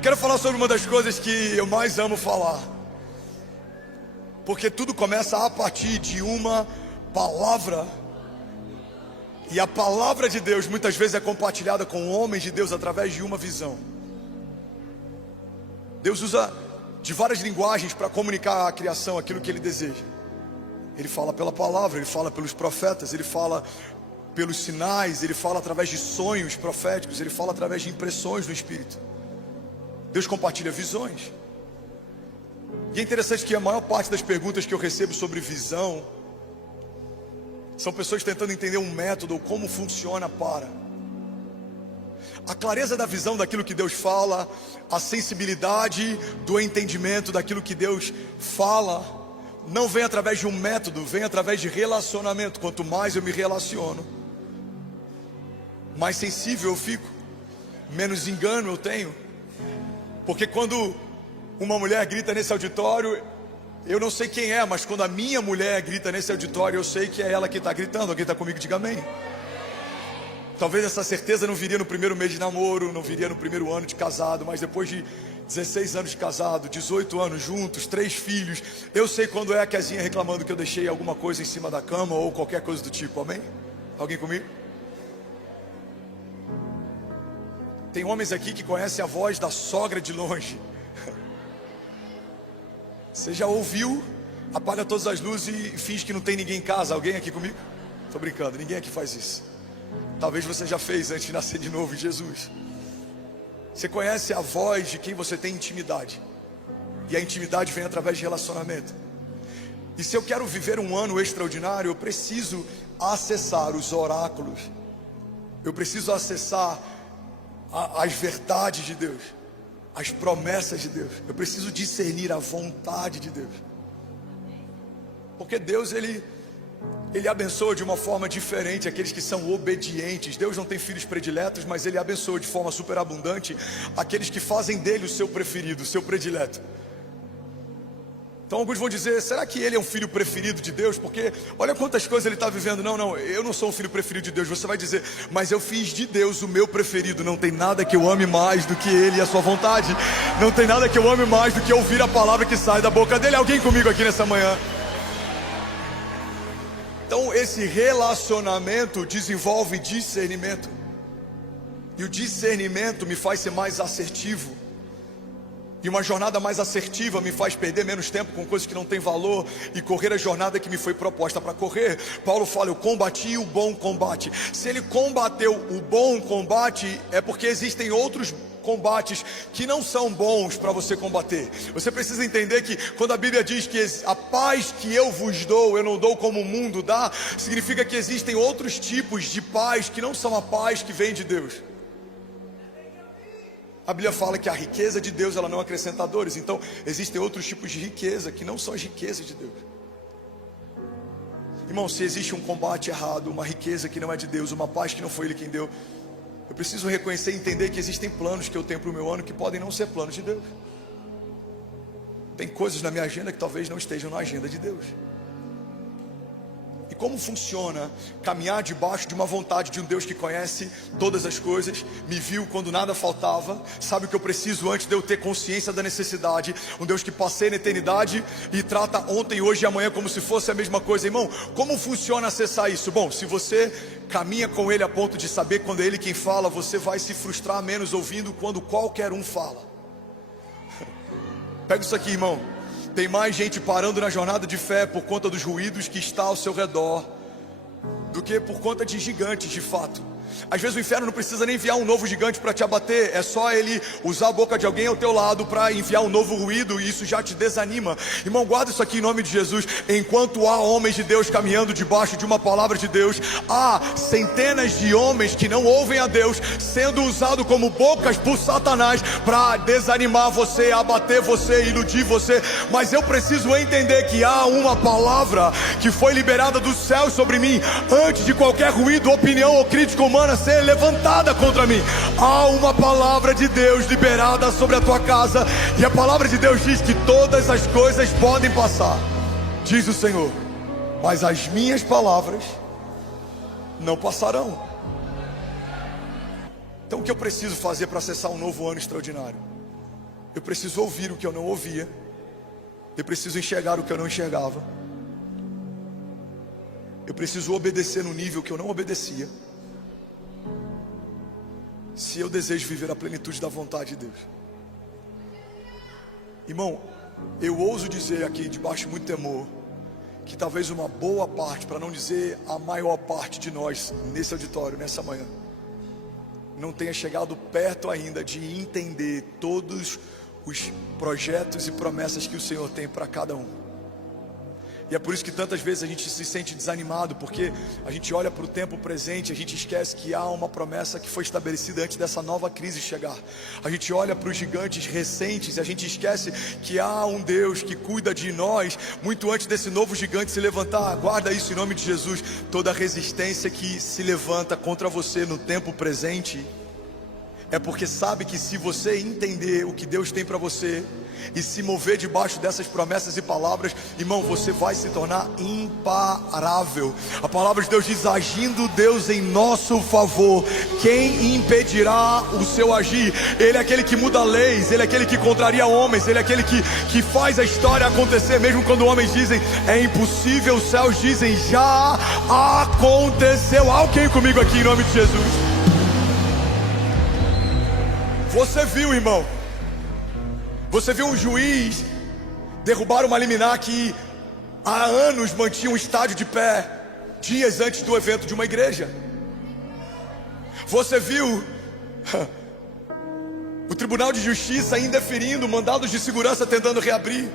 Eu quero falar sobre uma das coisas que eu mais amo falar, porque tudo começa a partir de uma palavra. E a palavra de Deus muitas vezes é compartilhada com homens de Deus através de uma visão. Deus usa de várias linguagens para comunicar à criação aquilo que Ele deseja. Ele fala pela palavra, Ele fala pelos profetas, Ele fala pelos sinais, Ele fala através de sonhos proféticos, Ele fala através de impressões no Espírito. Deus compartilha visões. E é interessante que a maior parte das perguntas que eu recebo sobre visão são pessoas tentando entender um método ou como funciona para. A clareza da visão daquilo que Deus fala, a sensibilidade do entendimento daquilo que Deus fala, não vem através de um método, vem através de relacionamento. Quanto mais eu me relaciono, mais sensível eu fico, menos engano eu tenho. Porque quando uma mulher grita nesse auditório, eu não sei quem é, mas quando a minha mulher grita nesse auditório, eu sei que é ela que está gritando. Alguém está comigo? Diga amém. Talvez essa certeza não viria no primeiro mês de namoro, não viria no primeiro ano de casado, mas depois de 16 anos de casado, 18 anos juntos, 3 filhos, eu sei quando é a Kezinha reclamando que eu deixei alguma coisa em cima da cama ou qualquer coisa do tipo, amém? Alguém comigo? Tem homens aqui que conhecem a voz da sogra de longe. Você já ouviu? Apaga todas as luzes e finge que não tem ninguém em casa. Alguém aqui comigo? Tô brincando, ninguém aqui faz isso. Talvez você já fez antes de nascer de novo em Jesus. Você conhece a voz de quem você tem intimidade. E a intimidade vem através de relacionamento. E se eu quero viver um ano extraordinário, eu preciso acessar os oráculos. Eu preciso acessar as verdades de Deus, as promessas de Deus. Eu preciso discernir a vontade de Deus. Porque Deus, Ele abençoa de uma forma diferente aqueles que são obedientes. Deus não tem filhos prediletos, mas Ele abençoa de forma superabundante aqueles que fazem dele o seu preferido, o seu predileto. Então alguns vão dizer, será que ele é um filho preferido de Deus? Porque olha quantas coisas ele está vivendo. Não, eu não sou um filho preferido de Deus. Você vai dizer, mas eu fiz de Deus o meu preferido. Não tem nada que eu ame mais do que Ele e a sua vontade. Não tem nada que eu ame mais do que ouvir a palavra que sai da boca dele. Alguém comigo aqui nessa manhã? Então esse relacionamento desenvolve discernimento. E o discernimento me faz ser mais assertivo. E uma jornada mais assertiva me faz perder menos tempo com coisas que não têm valor e correr a jornada que me foi proposta para correr. Paulo fala, eu combati o bom combate. Se ele combateu o bom combate, é porque existem outros combates que não são bons para você combater. Você precisa entender que quando a Bíblia diz que a paz que eu vos dou, eu não dou como o mundo dá, significa que existem outros tipos de paz que não são a paz que vem de Deus. A Bíblia fala que a riqueza de Deus, ela não acrescenta dores. Então existem outros tipos de riqueza que não são as riquezas de Deus. Irmão, se existe um combate errado, uma riqueza que não é de Deus, uma paz que não foi Ele quem deu, eu preciso reconhecer e entender que existem planos que eu tenho para o meu ano que podem não ser planos de Deus. Tem coisas na minha agenda que talvez não estejam na agenda de Deus. E como funciona caminhar debaixo de uma vontade de um Deus que conhece todas as coisas, me viu quando nada faltava, sabe o que eu preciso antes de eu ter consciência da necessidade, um Deus que passei na eternidade e trata ontem, hoje e amanhã como se fosse a mesma coisa. Irmão, como funciona acessar isso? Bom, se você caminha com Ele a ponto de saber quando é Ele quem fala, você vai se frustrar menos ouvindo quando qualquer um fala. Pega isso aqui, irmão. Tem mais gente parando na jornada de fé por conta dos ruídos que está ao seu redor do que por conta de gigantes de fato. Às vezes o inferno não precisa nem enviar um novo gigante para te abater. É só ele usar a boca de alguém ao teu lado para enviar um novo ruído, e isso já te desanima. Irmão, guarda isso aqui em nome de Jesus. Enquanto há homens de Deus caminhando debaixo de uma palavra de Deus, há centenas de homens que não ouvem a Deus sendo usados como bocas por Satanás para desanimar você, abater você, iludir você. Mas eu preciso entender que há uma palavra que foi liberada do céu sobre mim antes de qualquer ruído, opinião ou crítica humana ser levantada contra mim. Há uma palavra de Deus liberada sobre a tua casa, e a palavra de Deus diz que todas as coisas podem passar, diz o Senhor, mas as minhas palavras não passarão. Então o que eu preciso fazer para acessar um novo ano extraordinário? Eu preciso ouvir o que eu não ouvia. Eu preciso enxergar o que eu não enxergava. Eu preciso obedecer no nível que eu não obedecia, se eu desejo viver a plenitude da vontade de Deus. Irmão, eu ouso dizer aqui, debaixo de muito temor, que talvez uma boa parte, para não dizer a maior parte de nós nesse auditório, nessa manhã, não tenha chegado perto ainda de entender todos os projetos e promessas que o Senhor tem para cada um. E é por isso que tantas vezes a gente se sente desanimado, porque a gente olha para o tempo presente, a gente esquece que há uma promessa que foi estabelecida antes dessa nova crise chegar. A gente olha para os gigantes recentes e a gente esquece que há um Deus que cuida de nós muito antes desse novo gigante se levantar. Guarda isso em nome de Jesus. Toda resistência que se levanta contra você no tempo presente é porque sabe que se você entender o que Deus tem para você e se mover debaixo dessas promessas e palavras, irmão, você vai se tornar imparável. A palavra de Deus diz: agindo Deus em nosso favor, quem impedirá o seu agir? Ele é aquele que muda leis, Ele é aquele que contraria homens, Ele é aquele que faz a história acontecer, mesmo quando homens dizem é impossível, os céus dizem já aconteceu. Há alguém comigo aqui em nome de Jesus? Você viu, irmão? Você viu um juiz derrubar uma liminar que há anos mantinha um estádio de pé, dias antes do evento de uma igreja? Você viu o Tribunal de Justiça indeferindo mandados de segurança tentando reabrir?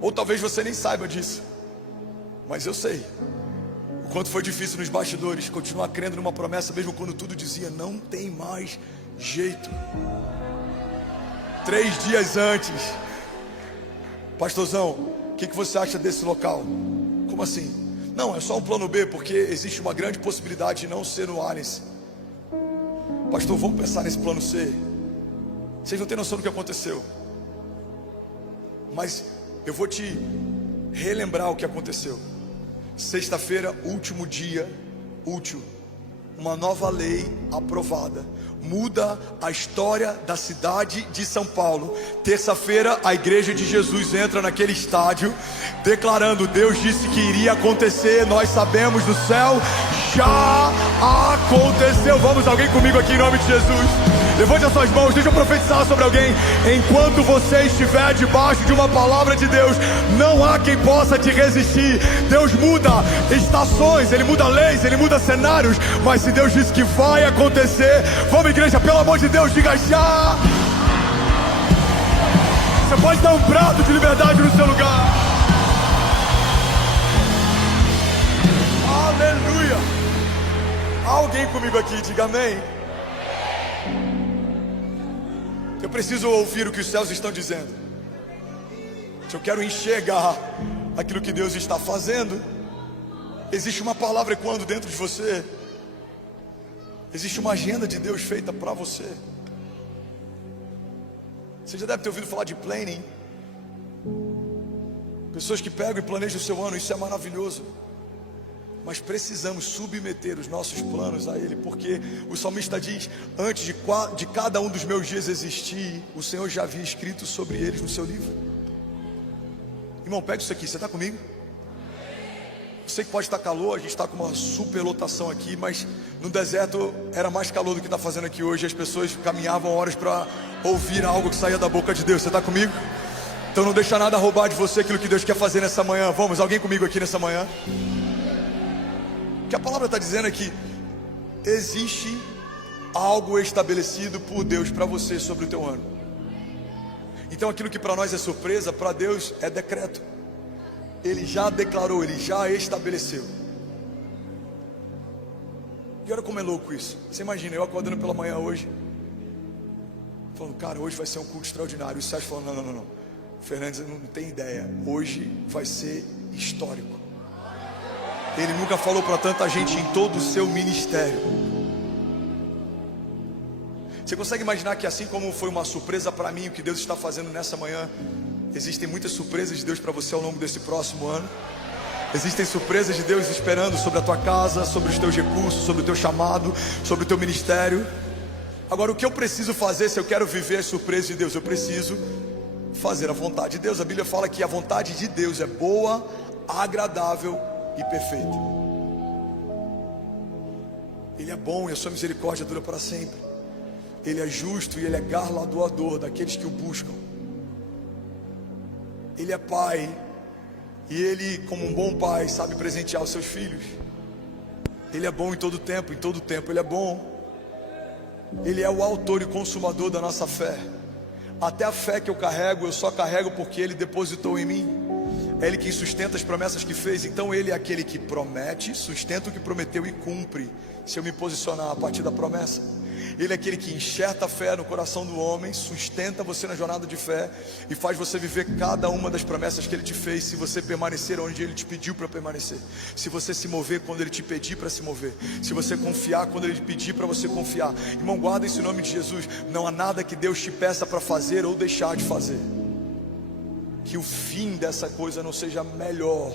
Ou talvez você nem saiba disso, mas eu sei o quanto foi difícil nos bastidores continuar crendo numa promessa, mesmo quando tudo dizia não tem mais jeito. 3 dias antes, pastorzão, o que você acha desse local? Como assim? Não, é só um plano B, porque existe uma grande possibilidade de não ser no Allianz. Pastor, vamos pensar nesse plano C. Vocês não têm noção do que aconteceu, mas eu vou te relembrar o que aconteceu. Sexta-feira, último dia útil, uma nova lei aprovada, muda a história da cidade de São Paulo. Terça-feira, a igreja de Jesus entra naquele estádio, declarando: Deus disse que iria acontecer, nós sabemos, do céu já aconteceu. Vamos, alguém comigo aqui em nome de Jesus? Levante as suas mãos, deixa eu profetizar sobre alguém. Enquanto você estiver debaixo de uma palavra de Deus, não há quem possa te resistir. Deus muda estações, Ele muda leis, Ele muda cenários, mas se Deus disse que vai acontecer, vamos, igreja, pelo amor de Deus, diga já. Você pode dar um brado de liberdade no seu lugar. Aleluia. Há alguém comigo aqui, diga amém. Eu preciso ouvir o que os céus estão dizendo. Se eu quero enxergar aquilo que Deus está fazendo, existe uma palavra ecoando dentro de você. Existe uma agenda de Deus feita para você. Você já deve ter ouvido falar de planning. Pessoas que pegam e planejam o seu ano, isso é maravilhoso. Mas precisamos submeter os nossos planos a Ele, porque o salmista diz: antes de cada um dos meus dias existir, o Senhor já havia escrito sobre eles no seu livro. Irmão, pega isso aqui, você está comigo? Eu sei que pode estar calor, a gente está com uma superlotação aqui, mas no deserto era mais calor do que está fazendo aqui hoje. As pessoas caminhavam horas para ouvir algo que saía da boca de Deus. Você está comigo? Então não deixa nada roubar de você aquilo que Deus quer fazer nessa manhã. Vamos, alguém comigo aqui nessa manhã? O que a palavra está dizendo é que existe algo estabelecido por Deus para você sobre o teu ano. Então aquilo que para nós é surpresa, para Deus é decreto. Ele já declarou, Ele já estabeleceu. E olha como é louco isso. Você imagina, eu acordando pela manhã hoje, falando: cara, hoje vai ser um culto extraordinário. E o Sérgio falando: não, Fernandes, não tem ideia, hoje vai ser histórico. Ele nunca falou para tanta gente em todo o seu ministério. Você consegue imaginar que assim como foi uma surpresa para mim o que Deus está fazendo nessa manhã, existem muitas surpresas de Deus para você ao longo desse próximo ano? Existem surpresas de Deus esperando sobre a tua casa, sobre os teus recursos, sobre o teu chamado, sobre o teu ministério. Agora, o que eu preciso fazer se eu quero viver as surpresas de Deus? Eu preciso fazer a vontade de Deus. A Bíblia fala que a vontade de Deus é boa, agradável e perfeita. Ele é bom e a sua misericórdia dura para sempre. Ele é justo e Ele é galardoador daqueles que o buscam. Ele é pai e Ele, como um bom pai, sabe presentear os seus filhos. Ele é bom em todo tempo Ele é bom. Ele é o autor e consumador da nossa fé. Até a fé que eu carrego, eu só carrego porque Ele depositou em mim. É Ele quem sustenta as promessas que fez. Então Ele é aquele que promete, sustenta o que prometeu e cumpre, se eu me posicionar a partir da promessa. Ele é aquele que enxerta a fé no coração do homem, sustenta você na jornada de fé e faz você viver cada uma das promessas que Ele te fez, se você permanecer onde Ele te pediu para permanecer, se você se mover quando Ele te pedir para se mover, se você confiar quando Ele te pedir para você confiar. Irmão, guarda esse nome de Jesus. Não há nada que Deus te peça para fazer ou deixar de fazer que o fim dessa coisa não seja melhor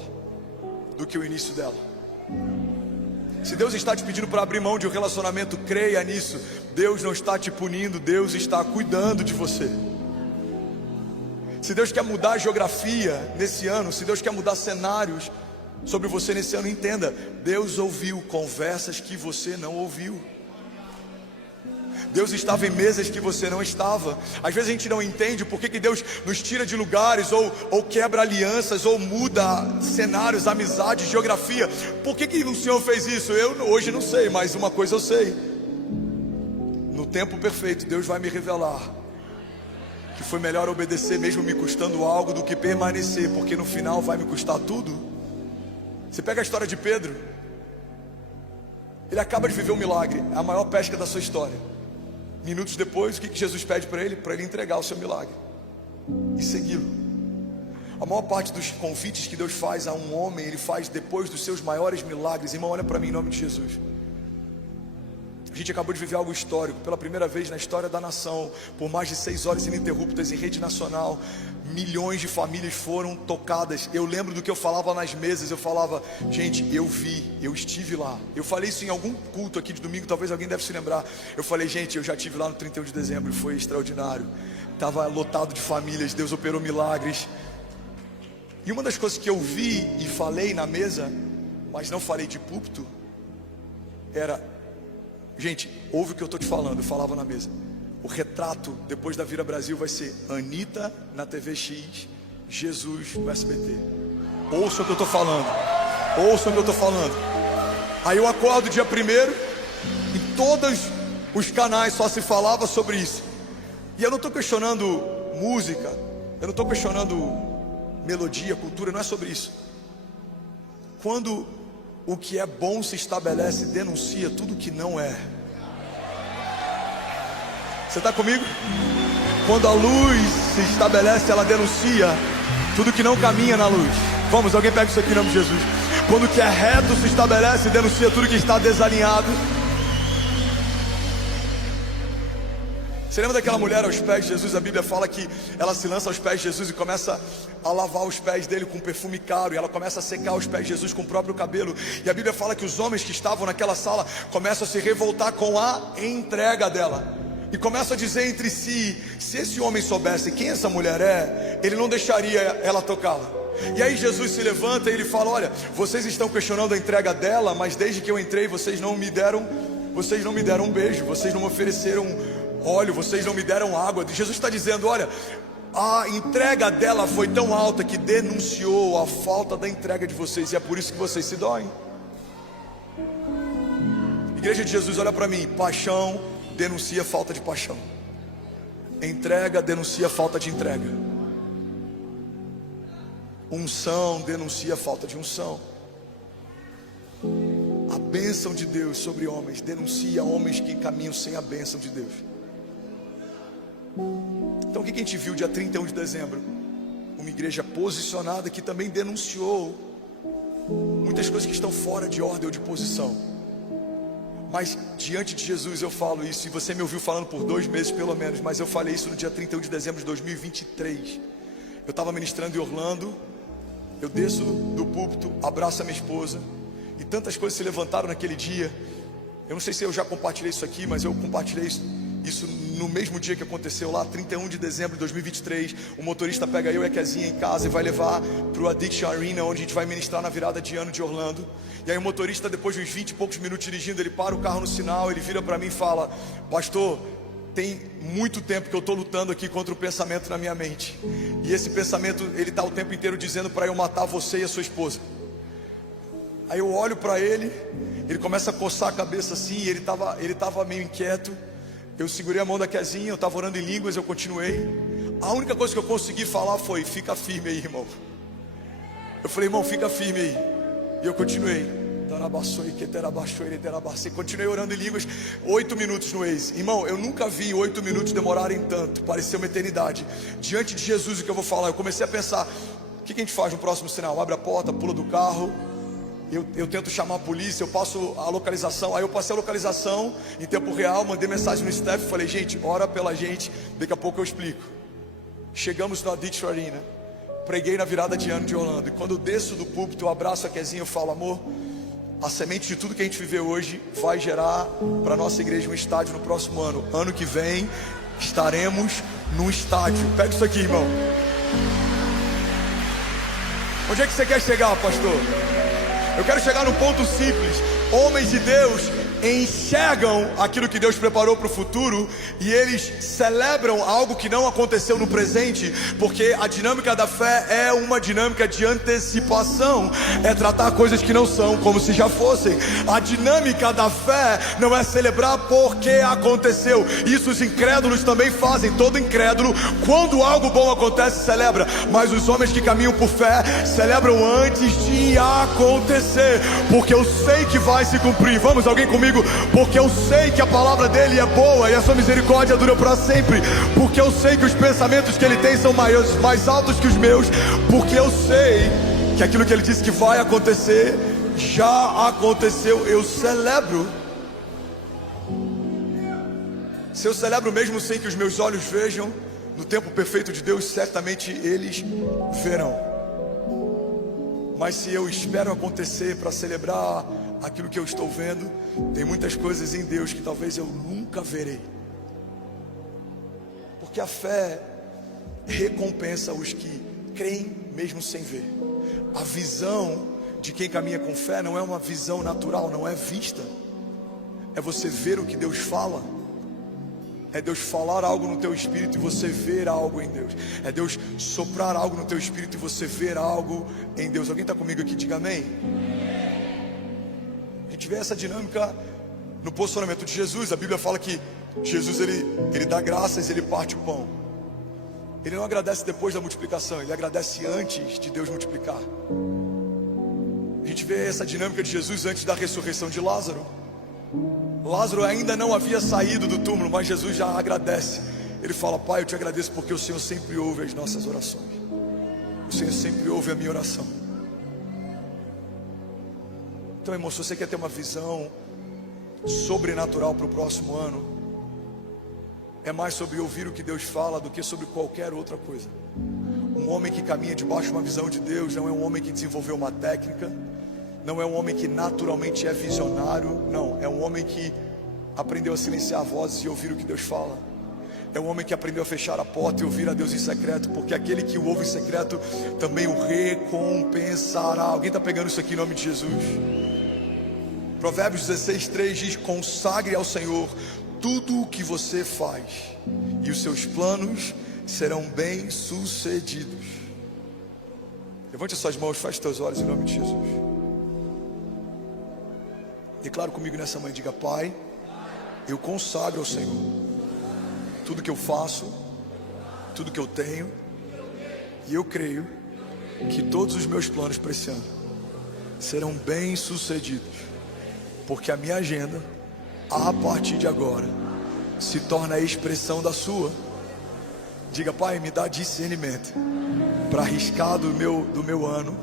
do que o início dela. Se Deus está te pedindo para abrir mão de um relacionamento, creia nisso. Deus não está te punindo, Deus está cuidando de você. Se Deus quer mudar a geografia nesse ano, se Deus quer mudar cenários sobre você nesse ano, entenda: Deus ouviu conversas que você não ouviu. Deus estava em mesas que você não estava. Às vezes a gente não entende por que Deus nos tira de lugares, ou quebra alianças, ou muda cenários, amizades, geografia. Por que o Senhor fez isso? Eu hoje não sei, mas uma coisa eu sei: no tempo perfeito Deus vai me revelar que foi melhor obedecer mesmo me custando algo do que permanecer, porque no final vai me custar tudo. Você pega a história de Pedro. Ele acaba de viver um milagre, a maior pesca da sua história. Minutos depois, o que Jesus pede para ele? Para ele entregar o seu milagre e segui-lo. A maior parte dos convites que Deus faz a um homem, Ele faz depois dos seus maiores milagres. Irmão, olha para mim em nome de Jesus. A gente acabou de viver algo histórico. Pela primeira vez na história da nação, por mais de 6 horas ininterruptas em rede nacional, milhões de famílias foram tocadas. Eu lembro do que eu falava nas mesas. Eu falava: gente, eu vi, eu estive lá. Eu falei isso em algum culto aqui de domingo, talvez alguém deve se lembrar. Eu falei: gente, eu já estive lá no 31 de dezembro, foi extraordinário. Estava lotado de famílias, Deus operou milagres. E uma das coisas que eu vi e falei na mesa, mas não falei de púlpito, era: gente, ouve o que eu estou te falando. Eu falava na mesa: o retrato depois da Vira Brasil vai ser Anitta na TV X, Jesus no SBT. Ouça o que eu estou falando. Ouça o que eu estou falando. Aí eu acordo dia 1º e todos os canais só se falava sobre isso. E eu não estou questionando música, eu não estou questionando melodia, cultura, não é sobre isso. Quando o que é bom se estabelece, denuncia tudo que não é. Você está comigo? Quando a luz se estabelece, ela denuncia tudo que não caminha na luz. Vamos, alguém pega isso aqui em nome de Jesus. Quando o que é reto se estabelece, denuncia tudo que está desalinhado. Você lembra daquela mulher aos pés de Jesus? A Bíblia fala que ela se lança aos pés de Jesus e começa a lavar os pés dele com perfume caro, e ela começa a secar os pés de Jesus com o próprio cabelo. E a Bíblia fala que os homens que estavam naquela sala começam a se revoltar com a entrega dela, e começam a dizer entre si: se esse homem soubesse quem essa mulher é, ele não deixaria ela tocá-la. E aí Jesus se levanta e ele fala: olha, vocês estão questionando a entrega dela, mas desde que eu entrei vocês não me deram um beijo, vocês não me ofereceram óleo, vocês não me deram água. Jesus está dizendo: olha, a entrega dela foi tão alta que denunciou a falta da entrega de vocês, e é por isso que vocês se doem. Igreja de Jesus, olha para mim: paixão denuncia falta de paixão, entrega denuncia falta de entrega, unção denuncia falta de unção. A bênção de Deus sobre homens denuncia homens que caminham sem a bênção de Deus. Então o que a gente viu dia 31 de dezembro? Uma igreja posicionada que também denunciou muitas coisas que estão fora de ordem ou de posição. Mas diante de Jesus eu falo isso, e você me ouviu falando por 2 meses pelo menos, mas eu falei isso no dia 31 de dezembro de 2023. Eu estava ministrando em Orlando, eu desço do púlpito, abraço a minha esposa, e tantas coisas se levantaram naquele dia. Eu não sei se eu já compartilhei isso aqui, mas eu compartilhei isso. Isso no mesmo dia que aconteceu lá, 31 de dezembro de 2023. O motorista pega eu e a Kezinha em casa e vai levar para o Addiction Arena, onde a gente vai ministrar na virada de ano de Orlando. E aí o motorista, depois de uns 20 e poucos minutos dirigindo, ele para o carro no sinal, ele vira para mim e fala: pastor, tem muito tempo que eu estou lutando aqui contra o pensamento na minha mente. E esse pensamento, ele está o tempo inteiro dizendo para eu matar você e a sua esposa. Aí eu olho para ele, ele começa a coçar a cabeça assim, ele estava meio inquieto. Eu segurei a mão da Kezinha, eu estava orando em línguas, eu continuei. A única coisa que eu consegui falar foi: fica firme aí, irmão. Eu falei: irmão, fica firme aí. E eu continuei. Continuei orando em línguas, 8 minutos no Waze. Irmão, eu nunca vi 8 minutos demorarem tanto, pareceu uma eternidade. Diante de Jesus, o que eu vou falar? Eu comecei a pensar: o que a gente faz no próximo sinal? Abre a porta, pula do carro. Eu tento chamar a polícia, eu passo a localização. Aí eu passei a localização em tempo real, mandei mensagem no staff, falei: gente, ora pela gente, daqui a pouco eu explico. Chegamos no Addiction Arena, preguei na virada de ano de Orlando. E quando eu desço do púlpito, eu abraço a Kezinha, eu falo: amor, a semente de tudo que a gente viveu hoje vai gerar para a nossa igreja um estádio no próximo ano. Ano que vem estaremos num estádio. Pega isso aqui, irmão. Onde é que você quer chegar, pastor? Eu quero chegar num ponto simples. Homens de Deus enxergam aquilo que Deus preparou para o futuro, e eles celebram algo que não aconteceu no presente, porque a dinâmica da fé é uma dinâmica de antecipação, é tratar coisas que não são como se já fossem. A dinâmica da fé não é celebrar porque aconteceu. Isso os incrédulos também fazem. Todo incrédulo, quando algo bom acontece, celebra, mas os homens que caminham por fé celebram antes de acontecer, porque eu sei que vai se cumprir. Vamos, alguém comigo? Porque eu sei que a palavra dele é boa e a sua misericórdia dura para sempre. Porque eu sei que os pensamentos que ele tem são mais altos que os meus. Porque eu sei que aquilo que ele disse que vai acontecer já aconteceu. Eu celebro. Se eu celebro mesmo sem que os meus olhos vejam, no tempo perfeito de Deus, certamente eles verão. Mas se eu espero acontecer para celebrar aquilo que eu estou vendo, tem muitas coisas em Deus que talvez eu nunca verei. Porque a fé recompensa os que creem mesmo sem ver. A visão de quem caminha com fé não é uma visão natural, não é vista. É você ver o que Deus fala. É Deus falar algo no teu espírito e você ver algo em Deus. É Deus soprar algo no teu espírito e você ver algo em Deus. Alguém está comigo aqui? Diga amém. A gente vê essa dinâmica no posicionamento de Jesus. A Bíblia fala que Jesus ele dá graças, ele parte o pão. Ele não agradece depois da multiplicação, ele agradece antes de Deus multiplicar. A gente vê essa dinâmica de Jesus antes da ressurreição de Lázaro. Lázaro ainda não havia saído do túmulo, mas Jesus já agradece. Ele fala: Pai, eu te agradeço porque o Senhor sempre ouve as nossas orações. O Senhor sempre ouve a minha oração. Então, irmão, se você quer ter uma visão sobrenatural para o próximo ano, é mais sobre ouvir o que Deus fala do que sobre qualquer outra coisa. Um homem que caminha debaixo de uma visão de Deus não é um homem que desenvolveu uma técnica, não é um homem que naturalmente é visionário, não, é um homem que aprendeu a silenciar vozes e ouvir o que Deus fala. É um homem que aprendeu a fechar a porta e ouvir a Deus em secreto, porque aquele que o ouve em secreto também o recompensará. Alguém está pegando isso aqui em nome de Jesus? Provérbios 16:3 diz: consagre ao Senhor tudo o que você faz, e os seus planos serão bem sucedidos. Levante as suas mãos, feche teus olhos em nome de Jesus. Declaro comigo nessa manhã, diga: Pai, eu consagro ao Senhor tudo que eu faço, tudo que eu tenho, e eu creio que todos os meus planos para esse ano serão bem sucedidos, porque a minha agenda, a partir de agora, se torna a expressão da sua. Diga: Pai, me dá discernimento para arriscar do meu ano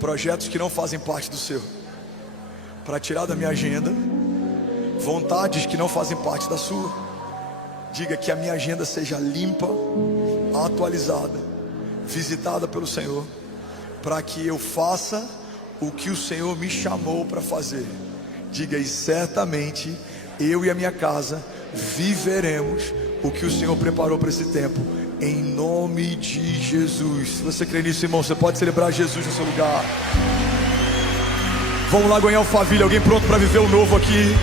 projetos que não fazem parte do seu, para tirar da minha agenda vontades que não fazem parte da sua. Diga: que a minha agenda seja limpa, atualizada, visitada pelo Senhor, para que eu faça o que o Senhor me chamou para fazer. Diga: e certamente eu e a minha casa viveremos o que o Senhor preparou para esse tempo, em nome de Jesus. Se você crê nisso, irmão, você pode celebrar Jesus no seu lugar. Vamos lá ganhar o Alphaville. Alguém pronto para viver o novo aqui?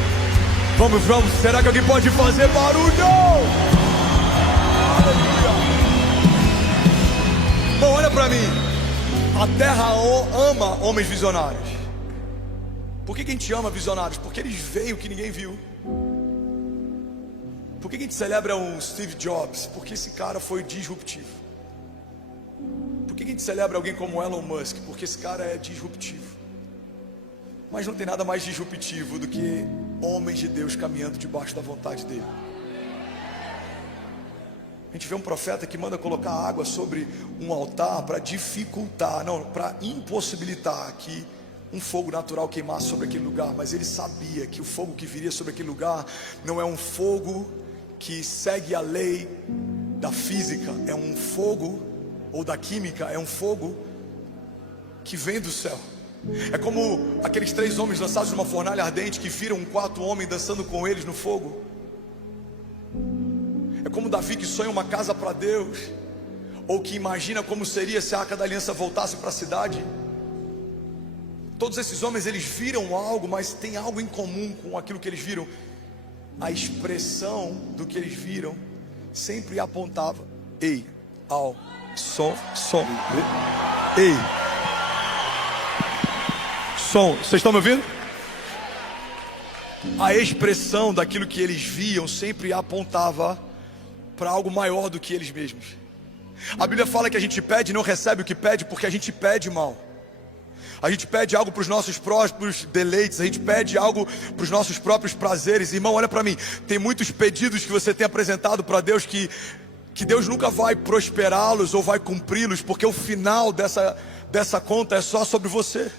Vamos. Será que alguém pode fazer barulho? Aleluia. Bom, olha para mim. A terra ama homens visionários. Por que a gente ama visionários? Porque eles veem o que ninguém viu. Por que a gente celebra um Steve Jobs? Porque esse cara foi disruptivo. Por que a gente celebra alguém como Elon Musk? Porque esse cara é disruptivo. Mas não tem nada mais disruptivo do que homens de Deus caminhando debaixo da vontade dele. A gente vê um profeta que manda colocar água sobre um altar para dificultar, não, para impossibilitar que um fogo natural queimasse sobre aquele lugar. Mas ele sabia que o fogo que viria sobre aquele lugar não é um fogo que segue a lei da física, é um fogo, ou da química, é um fogo que vem do céu. É como aqueles 3 homens lançados numa fornalha ardente que viram um 4º homem dançando com eles no fogo. É como Davi que sonha uma casa para Deus, ou que imagina como seria se a Arca da Aliança voltasse para a cidade. Todos esses homens, eles viram algo, mas tem algo em comum com aquilo que eles viram. A expressão do que eles viram sempre apontava: ei, ao, som, ei, som. Vocês estão me ouvindo? A expressão daquilo que eles viam sempre apontava para algo maior do que eles mesmos. A Bíblia fala que a gente pede e não recebe o que pede porque a gente pede mal. A gente pede algo para os nossos próprios deleites, a gente pede algo para os nossos próprios prazeres. Irmão, olha para mim, tem muitos pedidos que você tem apresentado para Deus que Deus nunca vai prosperá-los ou vai cumpri-los, porque o final dessa conta é só sobre você.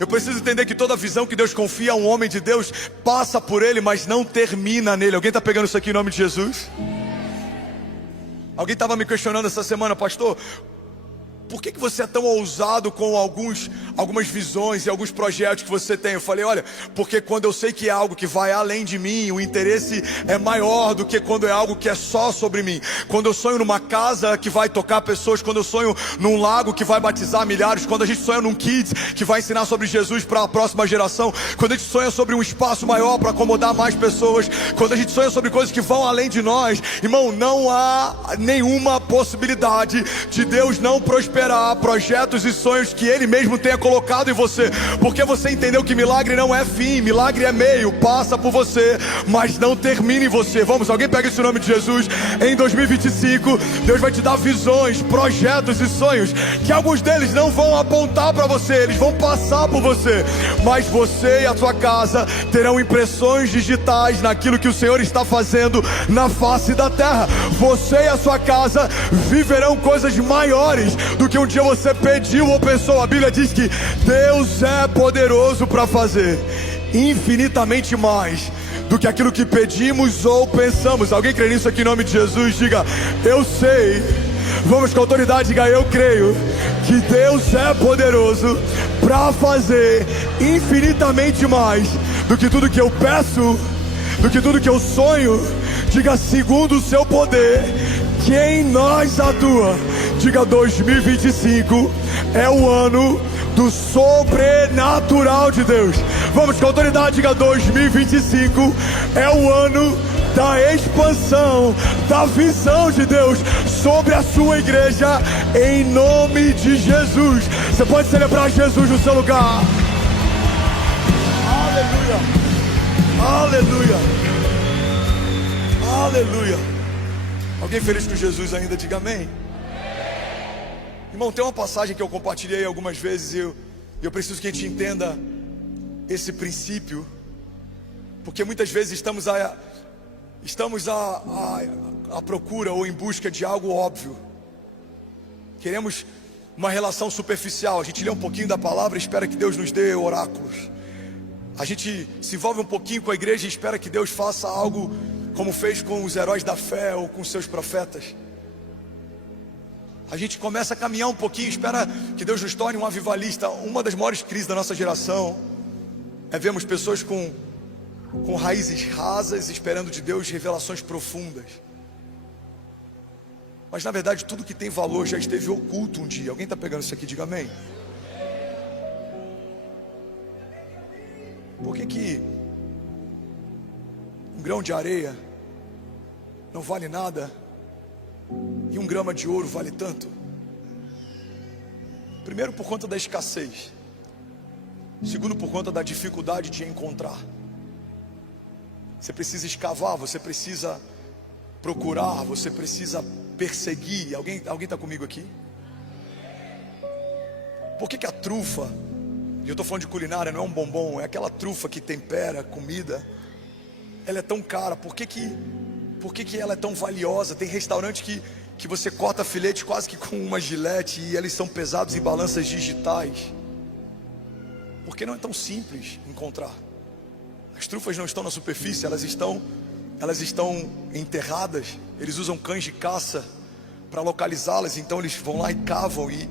Eu preciso entender que toda visão que Deus confia a um homem de Deus passa por ele, mas não termina nele. Alguém está pegando isso aqui em nome de Jesus? Alguém estava me questionando essa semana: pastor, por que você é tão ousado com algumas visões e alguns projetos que você tem? Eu falei: olha, porque quando eu sei que é algo que vai além de mim, o interesse é maior do que quando é algo que é só sobre mim. Quando eu sonho numa casa que vai tocar pessoas, quando eu sonho num lago que vai batizar milhares, quando a gente sonha num kids que vai ensinar sobre Jesus para a próxima geração, quando a gente sonha sobre um espaço maior para acomodar mais pessoas, quando a gente sonha sobre coisas que vão além de nós, irmão, não há nenhuma possibilidade de Deus não prosperar projetos e sonhos que Ele mesmo tenha colocado em você, porque você entendeu que milagre não é fim, milagre é meio, passa por você, mas não termina em você. Vamos, alguém pega esse nome de Jesus. Em 2025, Deus vai te dar visões, projetos e sonhos, que alguns deles não vão apontar para você, eles vão passar por você, mas você e a sua casa terão impressões digitais naquilo que o Senhor está fazendo na face da terra. Você e a sua casa viverão coisas maiores do que um dia você pediu ou pensou. A Bíblia diz que Deus é poderoso para fazer infinitamente mais do que aquilo que pedimos ou pensamos. Alguém crê nisso aqui em nome de Jesus? Diga: eu sei. Vamos com autoridade, diga: eu creio que Deus é poderoso para fazer infinitamente mais do que tudo que eu peço, do que tudo que eu sonho. Diga: segundo o seu poder que em nós atua. Diga: 2025 é o ano do sobrenatural de Deus. Vamos com autoridade, diga: 2025 é o ano da expansão, da visão de Deus sobre a sua igreja, em nome de Jesus. Você pode celebrar Jesus no seu lugar. Aleluia, aleluia, aleluia. Alguém feliz com Jesus ainda? Diga amém. Irmão, tem uma passagem que eu compartilhei algumas vezes e eu preciso que a gente entenda esse princípio, porque muitas vezes estamos à procura ou em busca de algo óbvio. Queremos uma relação superficial. A gente lê um pouquinho da palavra e espera que Deus nos dê oráculos. A gente se envolve um pouquinho com a igreja e espera que Deus faça algo como fez com os heróis da fé ou com seus profetas. A gente começa a caminhar um pouquinho, espera que Deus nos torne um avivalista. Uma das maiores crises da nossa geração é vermos pessoas com com raízes rasas, esperando de Deus revelações profundas. Mas na verdade tudo que tem valor já esteve oculto um dia. Alguém está pegando isso aqui? Diga amém. Por que um grão de areia não vale nada e 1 grama de ouro vale tanto? Primeiro, por conta da escassez. Segundo, por conta da dificuldade de encontrar. Você precisa escavar, você precisa procurar, você precisa perseguir. Alguém está comigo aqui? Por que a trufa, e eu estou falando de culinária, não é um bombom, é aquela trufa que tempera comida, ela é tão cara? Por que ela é tão valiosa? Tem restaurante que você corta filete quase que com uma gilete e eles são pesados em balanças digitais. Porque não é tão simples encontrar. As trufas não estão na superfície, elas estão enterradas. Eles usam cães de caça para localizá-las, então eles vão lá e cavam, e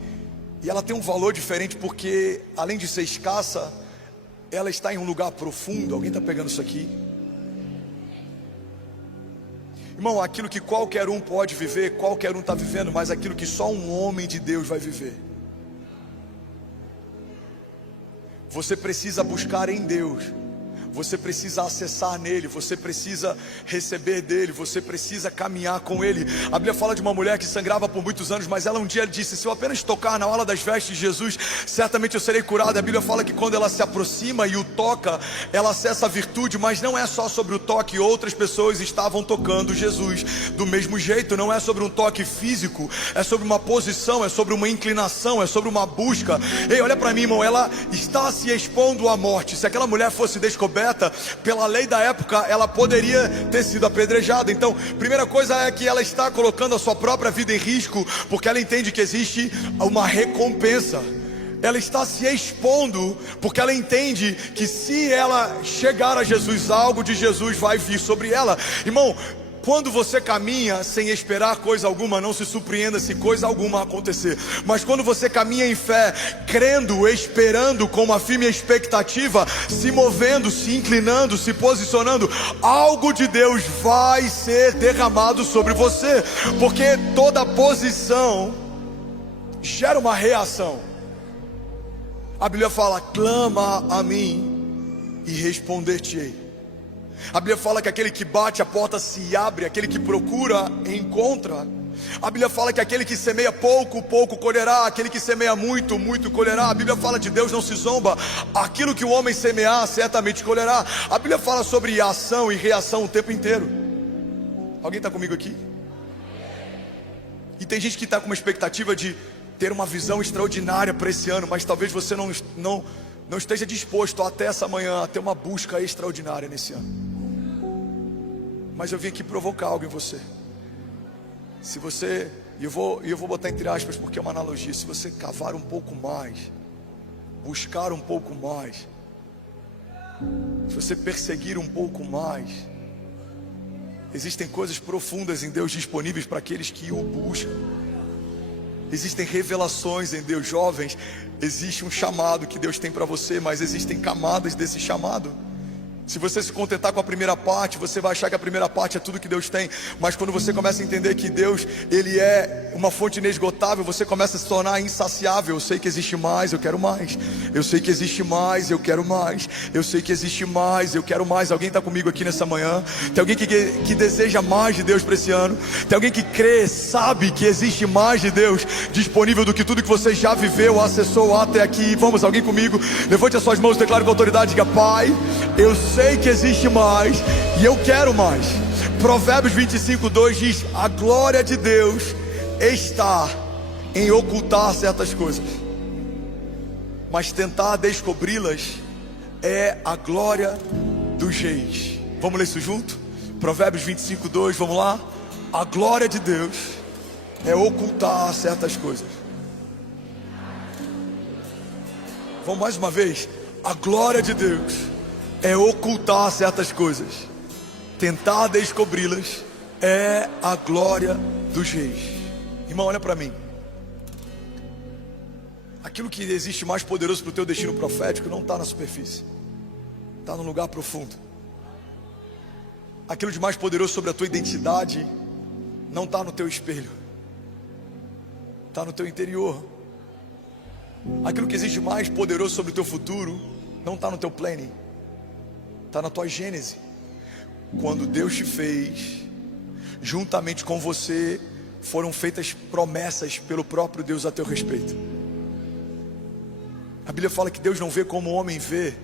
ela tem um valor diferente, porque além de ser escassa, ela está em um lugar profundo. Alguém está pegando isso aqui? Irmão, aquilo que qualquer um pode viver, qualquer um está vivendo, mas aquilo que só um homem de Deus vai viver. Você precisa buscar em Deus, você precisa acessar nele, você precisa receber dele, você precisa caminhar com ele. A Bíblia fala de uma mulher que sangrava por muitos anos, mas ela um dia disse: se eu apenas tocar na orla das vestes de Jesus, certamente eu serei curado. A Bíblia fala que quando ela se aproxima e o toca, ela acessa a virtude. Mas não é só sobre o toque, outras pessoas estavam tocando Jesus do mesmo jeito. Não é sobre um toque físico, é sobre uma posição, é sobre uma inclinação, é sobre uma busca. Ei, olha para mim, irmão, ela está se expondo à morte. Se aquela mulher fosse descoberta pela lei da época, ela poderia ter sido apedrejada. Então, primeira coisa é que ela está colocando a sua própria vida em risco, porque ela entende que existe uma recompensa. Ela está se expondo, porque ela entende que se ela chegar a Jesus, algo de Jesus vai vir sobre ela. Irmão, quando você caminha sem esperar coisa alguma, não se surpreenda se coisa alguma acontecer. Mas quando você caminha em fé, crendo, esperando com uma firme expectativa, se movendo, se inclinando, se posicionando, algo de Deus vai ser derramado sobre você. Porque toda posição gera uma reação. A Bíblia fala: clama a mim e responder-te-ei. A Bíblia fala que aquele que bate, a porta se abre, aquele que procura, encontra. A Bíblia fala que aquele que semeia pouco, pouco colherá, aquele que semeia muito, muito colherá. A Bíblia fala de Deus não se zomba, aquilo que o homem semear, certamente colherá. A Bíblia fala sobre ação e reação o tempo inteiro. Alguém está comigo aqui? E tem gente que está com uma expectativa de ter uma visão extraordinária para esse ano, mas talvez você não esteja disposto até essa manhã a ter uma busca extraordinária nesse ano. Mas eu vim aqui provocar algo em você. Se você, e eu vou botar entre aspas porque é uma analogia, se você cavar um pouco mais, buscar um pouco mais, se você perseguir um pouco mais, existem coisas profundas em Deus disponíveis para aqueles que o buscam. Existem revelações em Deus. Jovens, existe um chamado que Deus tem para você, mas existem camadas desse chamado. Se você se contentar com a primeira parte, você vai achar que a primeira parte é tudo que Deus tem. Mas quando você começa a entender que Deus, Ele é uma fonte inesgotável, você começa a se tornar insaciável. Eu sei que existe mais, eu quero mais. Eu sei que existe mais, eu quero mais. Eu sei que existe mais, eu quero mais. Alguém está comigo aqui nessa manhã? Tem alguém que deseja mais de Deus para esse ano? Tem alguém que crê, sabe que existe mais de Deus disponível do que tudo que você já viveu, acessou até aqui? Vamos, alguém comigo? Levante as suas mãos, declare com autoridade, diga: Pai, eu sei que existe mais e eu quero mais. Provérbios 25:2 diz: a glória de Deus está em ocultar certas coisas, mas tentar descobri-las é a glória dos reis. Vamos ler isso junto? Provérbios 25:2, vamos lá? A glória de Deus é ocultar certas coisas. Vamos mais uma vez? A glória de Deus é ocultar certas coisas, tentar descobri-las é a glória dos reis. Irmão, olha para mim. Aquilo que existe mais poderoso para o teu destino profético não está na superfície, está no lugar profundo. Aquilo de mais poderoso sobre a tua identidade não está no teu espelho, está no teu interior. Aquilo que existe mais poderoso sobre o teu futuro não está no teu planning, está na tua gênese. Quando Deus te fez, juntamente com você foram feitas promessas pelo próprio Deus a teu respeito. A Bíblia fala que Deus não vê como o homem vê.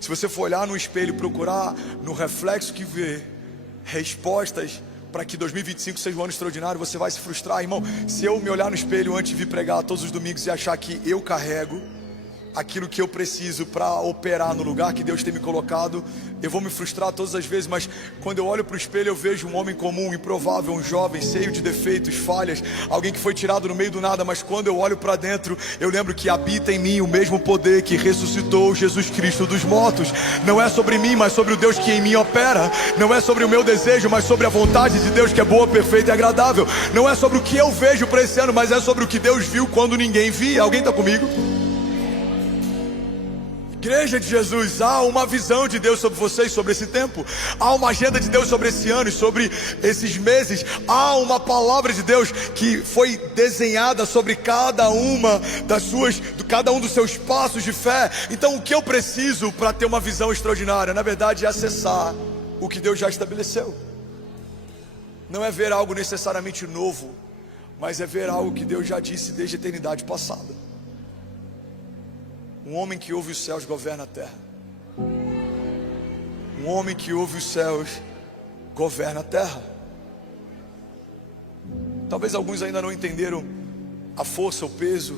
Se você for olhar no espelho e procurar no reflexo que vê respostas para que 2025 seja um ano extraordinário, você vai se frustrar, irmão. Se eu me olhar no espelho antes de vir pregar todos os domingos e achar que eu carrego aquilo que eu preciso para operar no lugar que Deus tem me colocado, eu vou me frustrar todas as vezes. Mas quando eu olho para o espelho, eu vejo um homem comum, improvável, um jovem, cheio de defeitos, falhas, alguém que foi tirado no meio do nada. Mas quando eu olho para dentro, eu lembro que habita em mim o mesmo poder que ressuscitou Jesus Cristo dos mortos. Não é sobre mim, mas sobre o Deus que em mim opera. Não é sobre o meu desejo, mas sobre a vontade de Deus, que é boa, perfeita e agradável. Não é sobre o que eu vejo para esse ano, mas é sobre o que Deus viu quando ninguém via. Alguém está comigo? Igreja de Jesus, há uma visão de Deus sobre vocês, sobre esse tempo. Há uma agenda de Deus sobre esse ano e sobre esses meses. Há uma palavra de Deus que foi desenhada sobre cada um dos seus passos de fé. Então o que eu preciso para ter uma visão extraordinária, na verdade, é acessar o que Deus já estabeleceu. Não é ver algo necessariamente novo, mas é ver algo que Deus já disse desde a eternidade passada. Um homem que ouve os céus governa a terra. Um homem que ouve os céus governa a terra. Talvez alguns ainda não entenderam a força, o peso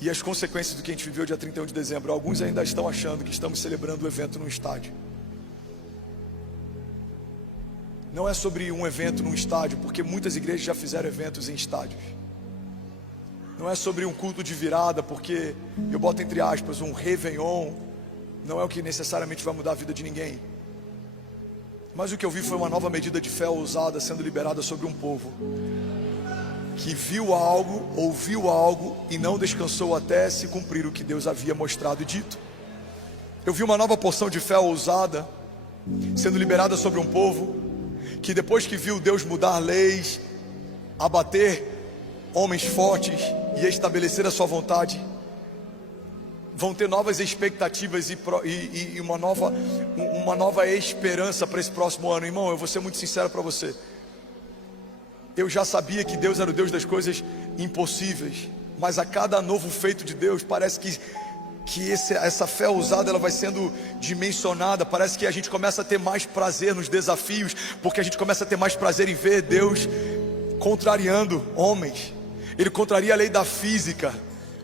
e as consequências do que a gente viveu dia 31 de dezembro. Alguns ainda estão achando que estamos celebrando o evento num estádio. Não é sobre um evento num estádio, porque muitas igrejas já fizeram eventos em estádios. Não é sobre um culto de virada, porque eu boto entre aspas um réveillon, não é o que necessariamente vai mudar a vida de ninguém. Mas o que eu vi foi uma nova medida de fé ousada sendo liberada sobre um povo que viu algo, ouviu algo e não descansou até se cumprir o que Deus havia mostrado e dito. Eu vi uma nova porção de fé ousada sendo liberada sobre um povo que, depois que viu Deus mudar leis, abater homens fortes e estabelecer a sua vontade, vão ter novas expectativas e uma nova esperança para esse próximo ano. Irmão, eu vou ser muito sincero para você. Eu já sabia que Deus era o Deus das coisas impossíveis, mas a cada novo feito de Deus, parece que essa fé ousada ela vai sendo dimensionada. Parece que a gente começa a ter mais prazer nos desafios, porque a gente começa a ter mais prazer em ver Deus contrariando homens. Ele contraria a lei da física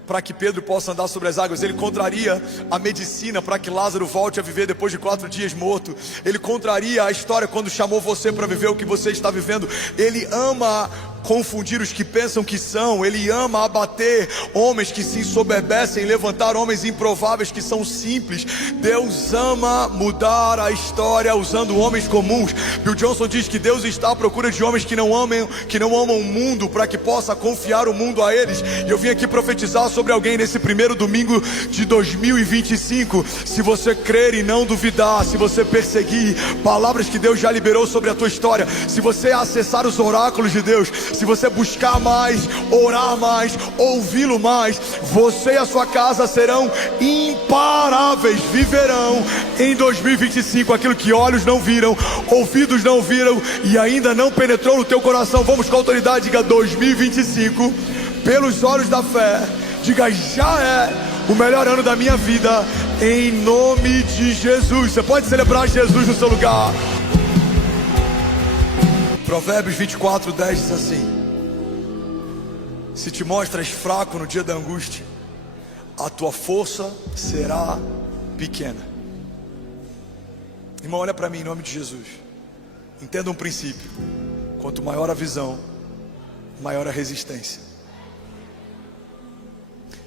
para que Pedro possa andar sobre as águas. Ele contraria a medicina para que Lázaro volte a viver depois de 4 dias morto. Ele contraria a história quando chamou você para viver o que você está vivendo. Ele ama confundir os que pensam que são. Ele ama abater homens que se ensoberbecem, levantar homens improváveis que são simples. Deus ama mudar a história usando homens comuns. Bill Johnson diz que Deus está à procura de homens que não amam o mundo, para que possa confiar o mundo a eles. E eu vim aqui profetizar sobre alguém nesse primeiro domingo de 2025. Se você crer e não duvidar, se você perseguir palavras que Deus já liberou sobre a tua história, se você acessar os oráculos de Deus, se você buscar mais, orar mais, ouvi-lo mais, você e a sua casa serão imparáveis. Viverão em 2025 aquilo que olhos não viram, ouvidos não viram e ainda não penetrou no teu coração. Vamos com autoridade, diga 2025, pelos olhos da fé, diga já é o melhor ano da minha vida, em nome de Jesus. Você pode celebrar Jesus no seu lugar. Provérbios 24:10 diz assim: se te mostras fraco no dia da angústia, a tua força será pequena. Irmão, olha para mim em nome de Jesus. Entenda um princípio: quanto maior a visão, maior a resistência.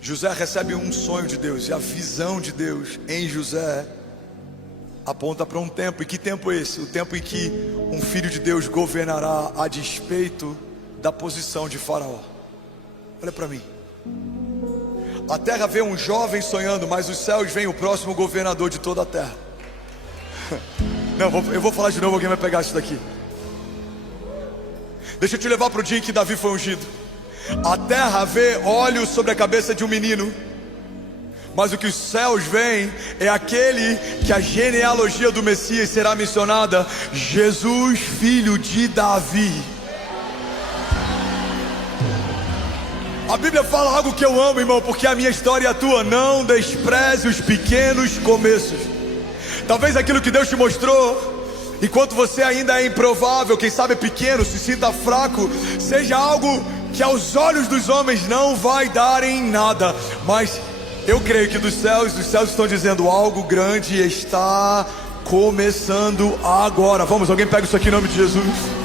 José recebe um sonho de Deus, e a visão de Deus em José aponta para um tempo. E que tempo é esse? O tempo em que um filho de Deus governará a despeito da posição de Faraó. Olha para mim. A terra vê um jovem sonhando, mas os céus veem o próximo governador de toda a terra. Não, eu vou falar de novo, alguém vai pegar isso daqui. Deixa eu te levar para o dia em que Davi foi ungido. A terra vê olhos sobre a cabeça de um menino, mas o que os céus veem é aquele que a genealogia do Messias será mencionada: Jesus, filho de Davi. A Bíblia fala algo que eu amo, irmão, porque a minha história é a tua. Não despreze os pequenos começos. Talvez aquilo que Deus te mostrou, enquanto você ainda é improvável, quem sabe é pequeno, se sinta fraco, seja algo que aos olhos dos homens não vai dar em nada, mas eu creio que dos céus estão dizendo: algo grande está começando agora. Vamos, alguém pega isso aqui em nome de Jesus.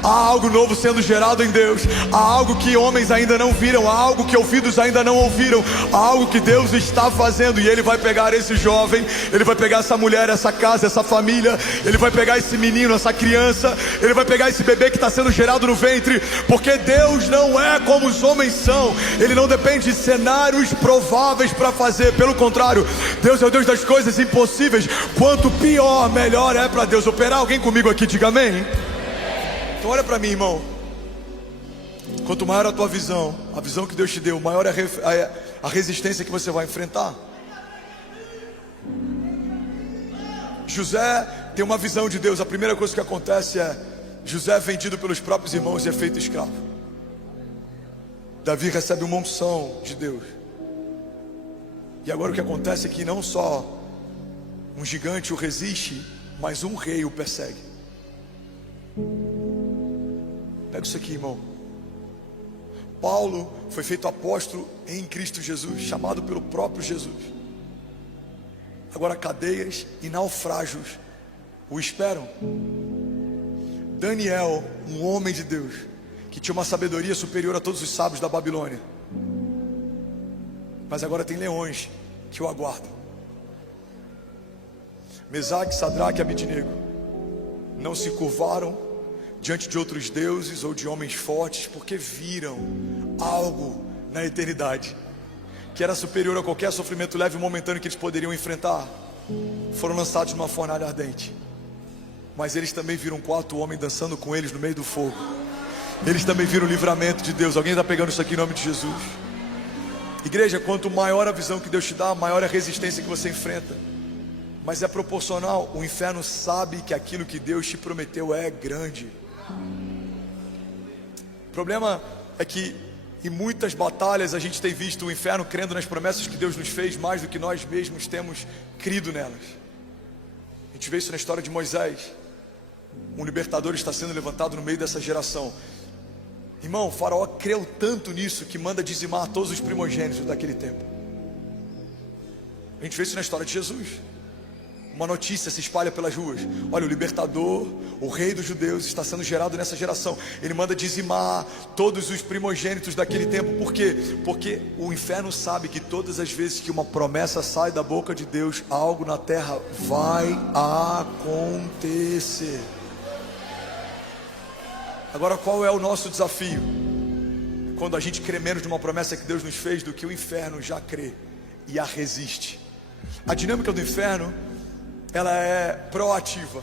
Há algo novo sendo gerado em Deus. Há algo que homens ainda não viram. Há algo que ouvidos ainda não ouviram. Há algo que Deus está fazendo. E Ele vai pegar esse jovem, Ele vai pegar essa mulher, essa casa, essa família. Ele vai pegar esse menino, essa criança. Ele vai pegar esse bebê que está sendo gerado no ventre. Porque Deus não é como os homens são. Ele não depende de cenários prováveis para fazer. Pelo contrário, Deus é o Deus das coisas impossíveis. Quanto pior, melhor é para Deus operar. Alguém comigo aqui, diga amém. Então olha para mim, irmão. Quanto maior a tua visão, a visão que Deus te deu, maior é a resistência que você vai enfrentar. José tem uma visão de Deus. A primeira coisa que acontece é: José é vendido pelos próprios irmãos e é feito escravo. Davi recebe uma unção de Deus. E agora o que acontece é que não só um gigante o resiste, mas um rei o persegue. Pega isso aqui, irmão. Paulo foi feito apóstolo em Cristo Jesus, chamado pelo próprio Jesus. Agora cadeias e naufrágios o esperam. Daniel, um homem de Deus, que tinha uma sabedoria superior a todos os sábios da Babilônia, mas agora tem leões que o aguardam. Mesaque, Sadraque e Abednego não se curvaram diante de outros deuses ou de homens fortes, porque viram algo na eternidade que era superior a qualquer sofrimento leve e momentâneo que eles poderiam enfrentar. Foram lançados numa fornalha ardente, mas eles também viram um quarto homem dançando com eles no meio do fogo. Eles também viram o livramento de Deus. Alguém está pegando isso aqui em nome de Jesus? Igreja, quanto maior a visão que Deus te dá, maior a resistência que você enfrenta. Mas é proporcional. O inferno sabe que aquilo que Deus te prometeu é grande. O problema é que em muitas batalhas a gente tem visto o inferno crendo nas promessas que Deus nos fez mais do que nós mesmos temos crido nelas. A gente vê isso na história de Moisés. Um libertador está sendo levantado no meio dessa geração. Irmão, o faraó creu tanto nisso que manda dizimar todos os primogênitos daquele tempo. A gente vê isso na história de Jesus. Uma notícia se espalha pelas ruas: olha, o libertador, o rei dos judeus está sendo gerado nessa geração. Ele manda dizimar todos os primogênitos daquele tempo. Por quê? Porque o inferno sabe que todas as vezes que uma promessa sai da boca de Deus, algo na terra vai acontecer. Agora, qual é o nosso desafio? Quando a gente crê menos de uma promessa que Deus nos fez do que o inferno já crê e a resiste. A dinâmica do inferno, ela é proativa.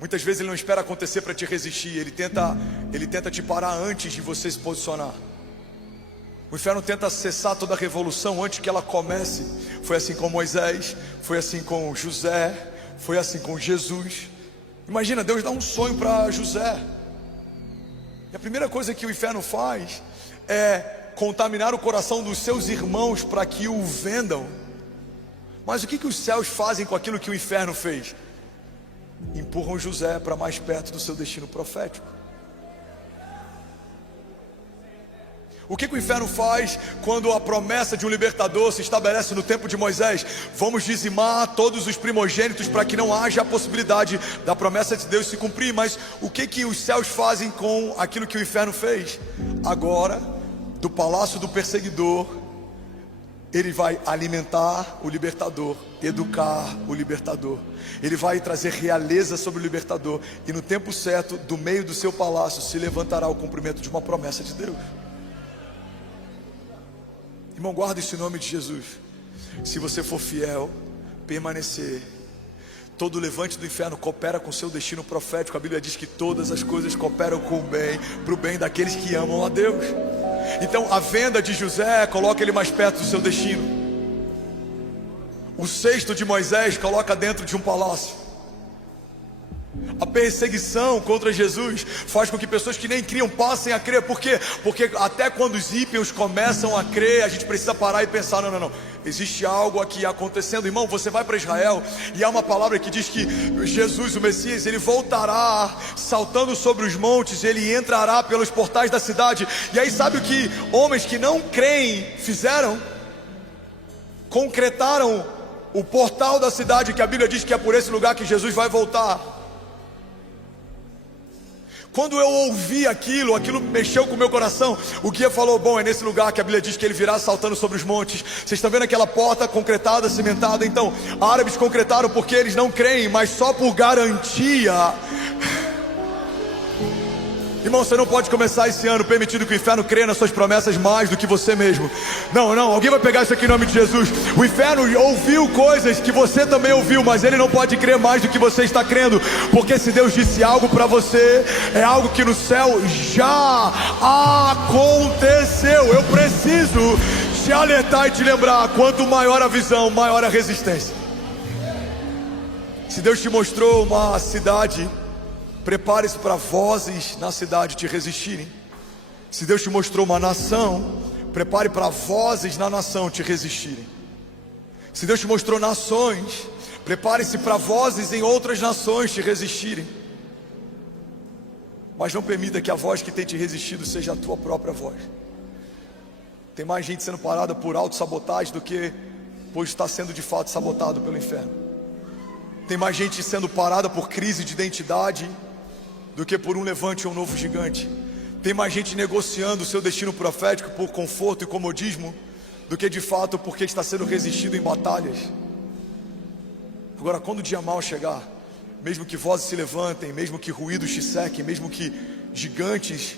Muitas vezes ele não espera acontecer para te resistir. Ele tenta te parar antes de você se posicionar. O inferno tenta cessar toda a revolução antes que ela comece. Foi assim com Moisés, foi assim com José, foi assim com Jesus. Imagina, Deus dá um sonho para José, e a primeira coisa que o inferno faz é contaminar o coração dos seus irmãos para que o vendam. Mas o que os céus fazem com aquilo que o inferno fez? Empurram José para mais perto do seu destino profético. O que o inferno faz quando a promessa de um libertador se estabelece no tempo de Moisés? Vamos dizimar todos os primogênitos para que não haja a possibilidade da promessa de Deus se cumprir. Mas o que os céus fazem com aquilo que o inferno fez? Agora, do palácio do perseguidor, ele vai alimentar o libertador, educar o libertador. Ele vai trazer realeza sobre o libertador. E no tempo certo, do meio do seu palácio, se levantará o cumprimento de uma promessa de Deus. Irmão, guarda esse nome de Jesus. Se você for fiel, permanecer, Todo levante do inferno coopera com seu destino profético. A Bíblia diz que todas as coisas cooperam com o bem, para o bem daqueles que amam a Deus. Então a venda de José coloca ele mais perto do seu destino. O cesto de Moisés coloca dentro de um palácio. A perseguição contra Jesus faz com que pessoas que nem criam passem a crer. Por quê? Porque até quando os ímpios começam a crer, a gente precisa parar e pensar, não. Existe algo aqui acontecendo. Irmão, você vai para Israel e há uma palavra que diz que Jesus, o Messias, ele voltará saltando sobre os montes, ele entrará pelos portais da cidade. E aí sabe o que homens que não creem fizeram? Concretaram o portal da cidade, que a Bíblia diz que é por esse lugar que Jesus vai voltar. Quando eu ouvi aquilo mexeu com o meu coração. O guia falou, bom, é nesse lugar que a Bíblia diz que ele virá saltando sobre os montes. Vocês estão vendo aquela porta concretada, cimentada? Então, árabes concretaram porque eles não creem, mas só por garantia. Irmão, você não pode começar esse ano permitindo que o inferno creia nas suas promessas mais do que você mesmo. Não, alguém vai pegar isso aqui em nome de Jesus. O inferno ouviu coisas que você também ouviu, mas ele não pode crer mais do que você está crendo. Porque se Deus disse algo para você, é algo que no céu já aconteceu. Eu preciso te alertar e te lembrar, quanto maior a visão, maior a resistência. Se Deus te mostrou uma cidade, prepare-se para vozes na cidade te resistirem. Se Deus te mostrou uma nação, prepare para vozes na nação te resistirem. Se Deus te mostrou nações, prepare-se para vozes em outras nações te resistirem. Mas não permita que a voz que tem te resistido seja a tua própria voz. Tem mais gente sendo parada por autossabotagem do que por estar sendo de fato sabotado pelo inferno. Tem mais gente sendo parada por crise de identidade do que por um levante ou um novo gigante. Tem mais gente negociando o seu destino profético por conforto e comodismo do que de fato porque está sendo resistido em batalhas. Agora, quando o dia mau chegar, mesmo que vozes se levantem, mesmo que ruídos te sequem, mesmo que gigantes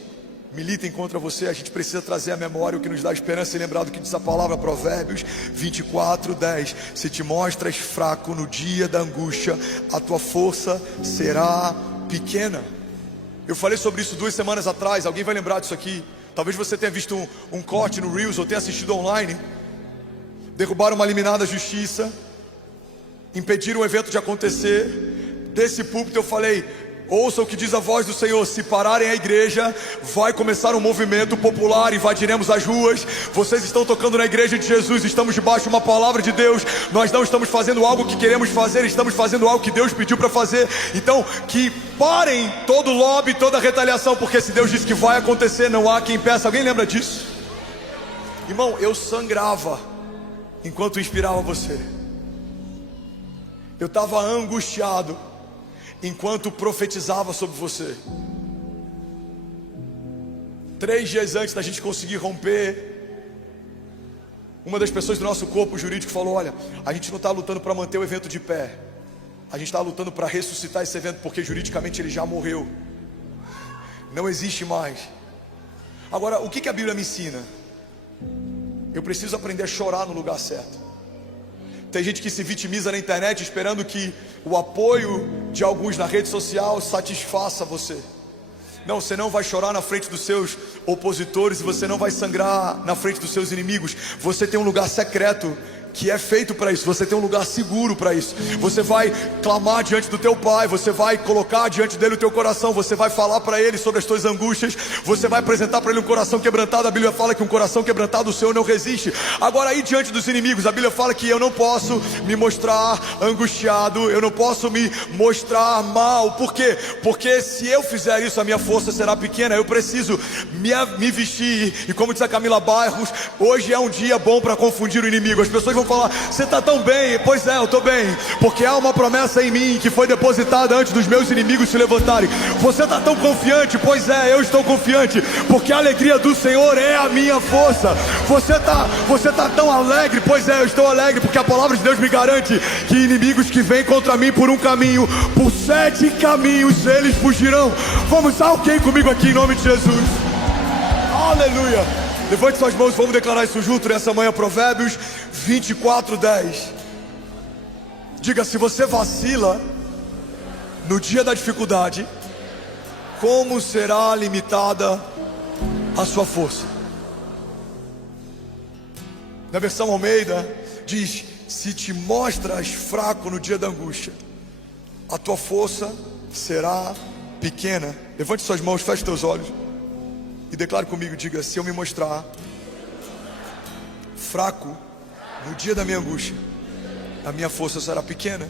militem contra você, a gente precisa trazer à memória o que nos dá esperança e lembrar do que diz a palavra, Provérbios 24:10. Se te mostras fraco no dia da angústia, a tua força será pequena. Eu falei sobre isso 2 semanas atrás. Alguém vai lembrar disso aqui? Talvez você tenha visto um corte no Reels ou tenha assistido online. Derrubaram uma liminar da justiça, impediram o evento de acontecer. Desse púlpito eu falei, ouça o que diz a voz do Senhor: se pararem a igreja, vai começar um movimento popular, invadiremos as ruas. Vocês estão tocando na igreja de Jesus, estamos debaixo de uma palavra de Deus. Nós não estamos fazendo algo que queremos fazer, estamos fazendo algo que Deus pediu para fazer. Então, que parem todo lobby, toda retaliação, porque se Deus disse que vai acontecer, não há quem impeça. Alguém lembra disso? Irmão, eu sangrava enquanto inspirava você. Eu estava angustiado enquanto profetizava sobre você. 3 dias antes da gente conseguir romper, uma das pessoas do nosso corpo jurídico falou: olha, a gente não está lutando para manter o evento de pé, a gente está lutando para ressuscitar esse evento, porque juridicamente ele já morreu, não existe mais. Agora, o que a Bíblia me ensina? Eu preciso aprender a chorar no lugar certo. Tem gente que se vitimiza na internet esperando que o apoio de alguns na rede social satisfaça você. Não, você não vai chorar na frente dos seus opositores e você não vai sangrar na frente dos seus inimigos. Você tem um lugar secreto que é feito para isso. Você tem um lugar seguro para isso. Você vai clamar diante do teu pai, você vai colocar diante dele o teu coração, você vai falar para ele sobre as tuas angústias, você vai apresentar para ele um coração quebrantado. A Bíblia fala que um coração quebrantado o Senhor não resiste. Agora, aí diante dos inimigos, a Bíblia fala que eu não posso me mostrar angustiado, eu não posso me mostrar mal. Por quê? Porque se eu fizer isso, a minha força será pequena. Eu preciso me vestir. E como diz a Camila Bairros, hoje é um dia bom para confundir o inimigo. As pessoas vão falar: você está tão bem. Pois é, eu estou bem, porque há uma promessa em mim que foi depositada antes dos meus inimigos se levantarem. Você está tão confiante. Pois é, eu estou confiante, porque a alegria do Senhor é a minha força. Você tá tão alegre. Pois é, eu estou alegre, porque a palavra de Deus me garante que inimigos que vêm contra mim por um caminho, por 7 caminhos eles fugirão. Vamos, alguém comigo aqui em nome de Jesus? Aleluia. Levante suas mãos, vamos declarar isso junto nessa manhã. Provérbios 24:10 Diga: se você vacila no dia da dificuldade, como será limitada a sua força? Na versão Almeida diz: se te mostras fraco no dia da angústia, a tua força será pequena. Levante suas mãos, feche teus olhos e declare comigo, diga: se eu me mostrar fraco no dia da minha angústia, a minha força será pequena.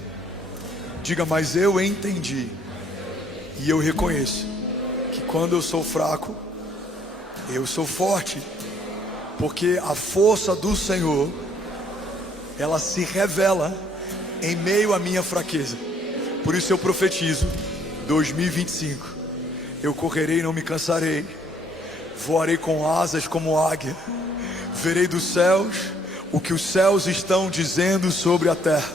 Diga: mas eu entendi e eu reconheço que quando eu sou fraco, eu sou forte, porque a força do Senhor, ela se revela em meio à minha fraqueza. Por isso eu profetizo 2025: eu correrei e não me cansarei, voarei com asas como águia, verei dos céus o que os céus estão dizendo sobre a terra.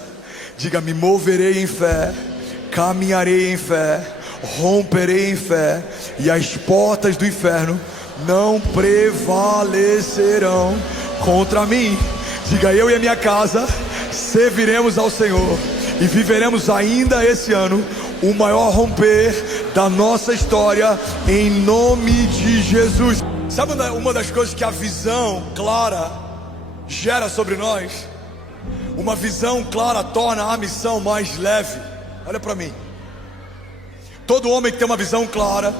Diga: me moverei em fé, caminharei em fé, romperei em fé, e as portas do inferno não prevalecerão contra mim. Diga: eu e a minha casa serviremos ao Senhor e viveremos ainda esse ano o maior romper da nossa história, em nome de Jesus. Sabe uma das coisas que a visão clara gera sobre nós? Uma visão clara torna a missão mais leve. Olha para mim. Todo homem que tem uma visão clara,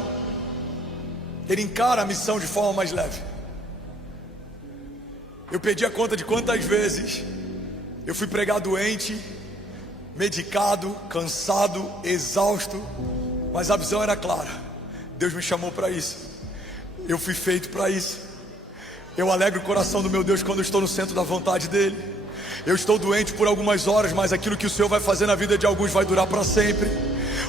ele encara a missão de forma mais leve. Eu perdi a conta de quantas vezes eu fui pregar doente, medicado, cansado, exausto, mas a visão era clara. Deus me chamou para isso. Eu fui feito para isso. Eu alegro o coração do meu Deus quando eu estou no centro da vontade dele. Eu estou doente por algumas horas, mas aquilo que o Senhor vai fazer na vida de alguns vai durar para sempre.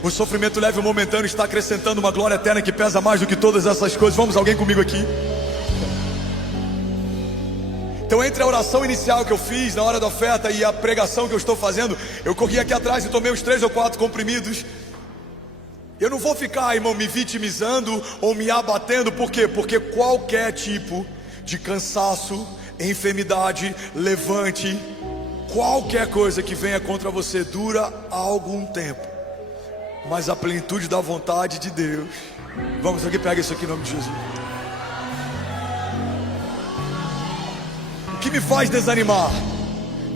O sofrimento leve e momentâneo está acrescentando uma glória eterna que pesa mais do que todas essas coisas. Vamos, alguém comigo aqui? Então, entre a oração inicial que eu fiz na hora da oferta e a pregação que eu estou fazendo, eu corri aqui atrás e tomei uns 3 ou 4 comprimidos. Eu não vou ficar, irmão, me vitimizando ou me abatendo. Por quê? Porque qualquer tipo de cansaço, enfermidade, levante, qualquer coisa que venha contra você dura algum tempo, mas a plenitude da vontade de Deus. Vamos, alguém pega isso aqui em nome de Jesus. O que me faz desanimar?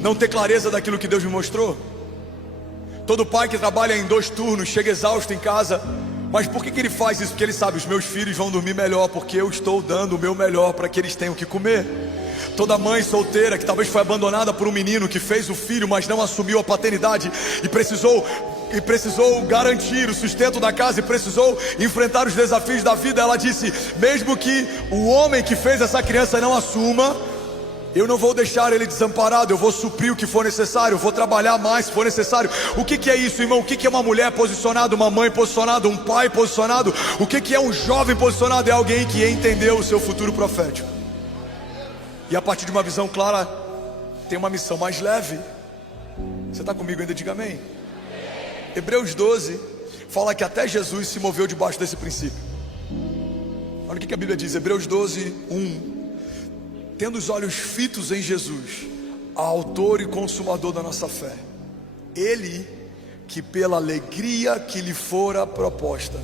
Não ter clareza daquilo que Deus me mostrou. Todo pai que trabalha em 2 turnos chega exausto em casa. Mas por que ele faz isso? Porque ele sabe: os meus filhos vão dormir melhor, porque eu estou dando o meu melhor para que eles tenham o que comer. Toda mãe solteira que talvez foi abandonada por um menino que fez o filho, mas não assumiu a paternidade e precisou garantir o sustento da casa e precisou enfrentar os desafios da vida, ela disse: mesmo que o homem que fez essa criança não assuma, eu não vou deixar ele desamparado, eu vou suprir o que for necessário, eu vou trabalhar mais se for necessário. O que é isso, irmão? O que é uma mulher posicionada, uma mãe posicionada, um pai posicionado? O que é um jovem posicionado? É alguém que entendeu o seu futuro profético. E a partir de uma visão clara, tem uma missão mais leve. Você está comigo ainda? Diga amém. Hebreus 12 fala que até Jesus se moveu debaixo desse princípio. Olha o que a Bíblia diz, Hebreus 12, 1. Tendo os olhos fitos em Jesus, autor e consumador da nossa fé, ele que pela alegria que lhe fora proposta,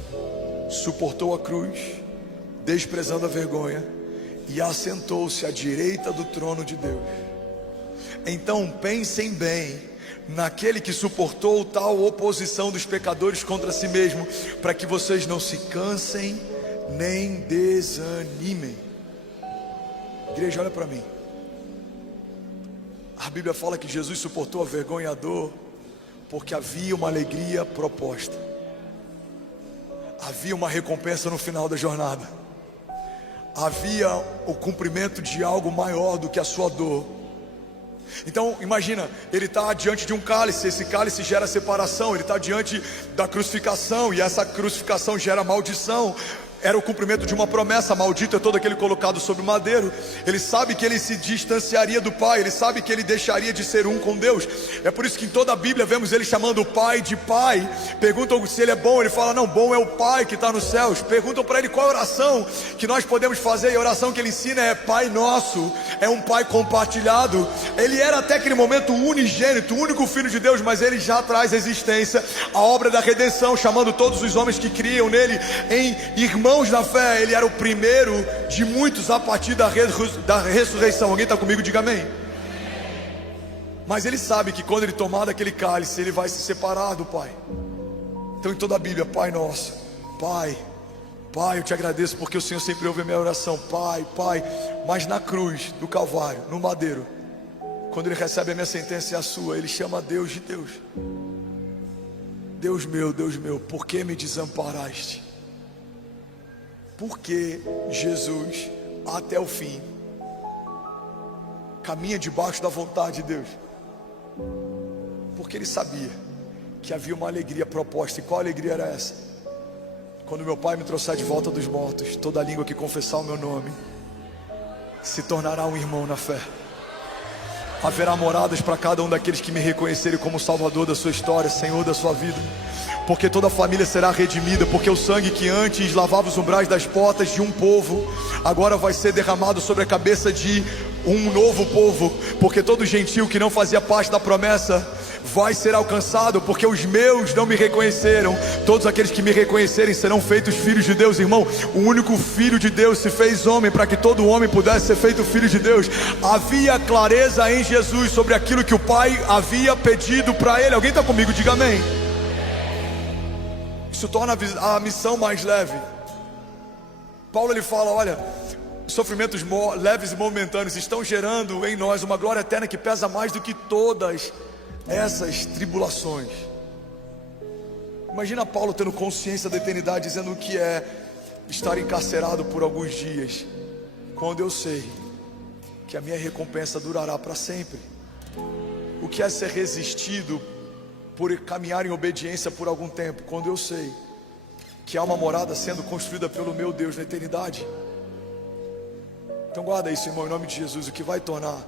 suportou a cruz, desprezando a vergonha, e assentou-se à direita do trono de Deus. Então pensem bem naquele que suportou tal oposição dos pecadores contra si mesmo, para que vocês não se cansem nem desanimem. Igreja, olha para mim. A Bíblia fala que Jesus suportou a vergonha e a dor porque havia uma alegria proposta. Havia uma recompensa no final da jornada. Havia o cumprimento de algo maior do que a sua dor. Então imagina, ele está diante de um cálice. Esse cálice gera separação. Ele está diante da crucificação, e essa crucificação gera maldição. era o cumprimento de uma promessa. Maldito é todo aquele colocado sobre o madeiro. Ele sabe que ele se distanciaria do Pai, ele sabe que ele deixaria de ser um com Deus. É por isso que em toda a Bíblia vemos ele chamando o Pai de Pai. Perguntam se ele é bom, ele fala: não, bom é o Pai que está nos céus. Perguntam para ele qual é a oração que nós podemos fazer, e a oração que ele ensina é Pai Nosso. É um Pai compartilhado. Ele era até aquele momento o unigênito, o único Filho de Deus, mas ele já traz à existência a obra da redenção, chamando todos os homens que criam nele em irmãos na fé. Ele era o primeiro de muitos a partir da ressurreição. Alguém está comigo? Diga amém. Mas ele sabe que quando ele tomar daquele cálice, ele vai se separar do Pai. Então em toda a Bíblia, Pai Nosso, Pai, Pai, eu te agradeço porque o Senhor sempre ouve a minha oração, Pai, Pai. Mas na cruz do Calvário, no madeiro, quando ele recebe a minha sentença e a sua, ele chama Deus de Deus. Deus meu, por que me desamparaste? Por que Jesus, até o fim, caminha debaixo da vontade de Deus? Porque ele sabia que havia uma alegria proposta. E qual alegria era essa? Quando meu Pai me trouxer de volta dos mortos, toda língua que confessar o meu nome se tornará um irmão na fé. Haverá moradas para cada um daqueles que me reconhecerem como Salvador da sua história, Senhor da sua vida. Porque toda a família será redimida. Porque o sangue que antes lavava os umbrais das portas de um povo, agora vai ser derramado sobre a cabeça de um novo povo. Porque todo gentil que não fazia parte da promessa vai ser alcançado. Porque os meus não me reconheceram. Todos aqueles que me reconhecerem serão feitos filhos de Deus. Irmão, o único Filho de Deus se fez homem para que todo homem pudesse ser feito filho de Deus. Havia clareza em Jesus sobre aquilo que o Pai havia pedido para ele. Alguém está comigo? Diga amém. Isso torna a missão mais leve. Paulo ele fala: olha, sofrimentos leves e momentâneos estão gerando em nós uma glória eterna que pesa mais do que todas essas tribulações. Imagina Paulo tendo consciência da eternidade, dizendo o que é estar encarcerado por alguns dias, quando eu sei que a minha recompensa durará para sempre. O que é ser resistido por caminhar em obediência por algum tempo, quando eu sei que há uma morada sendo construída pelo meu Deus na eternidade. Então guarda isso, irmão, em nome de Jesus. O que vai tornar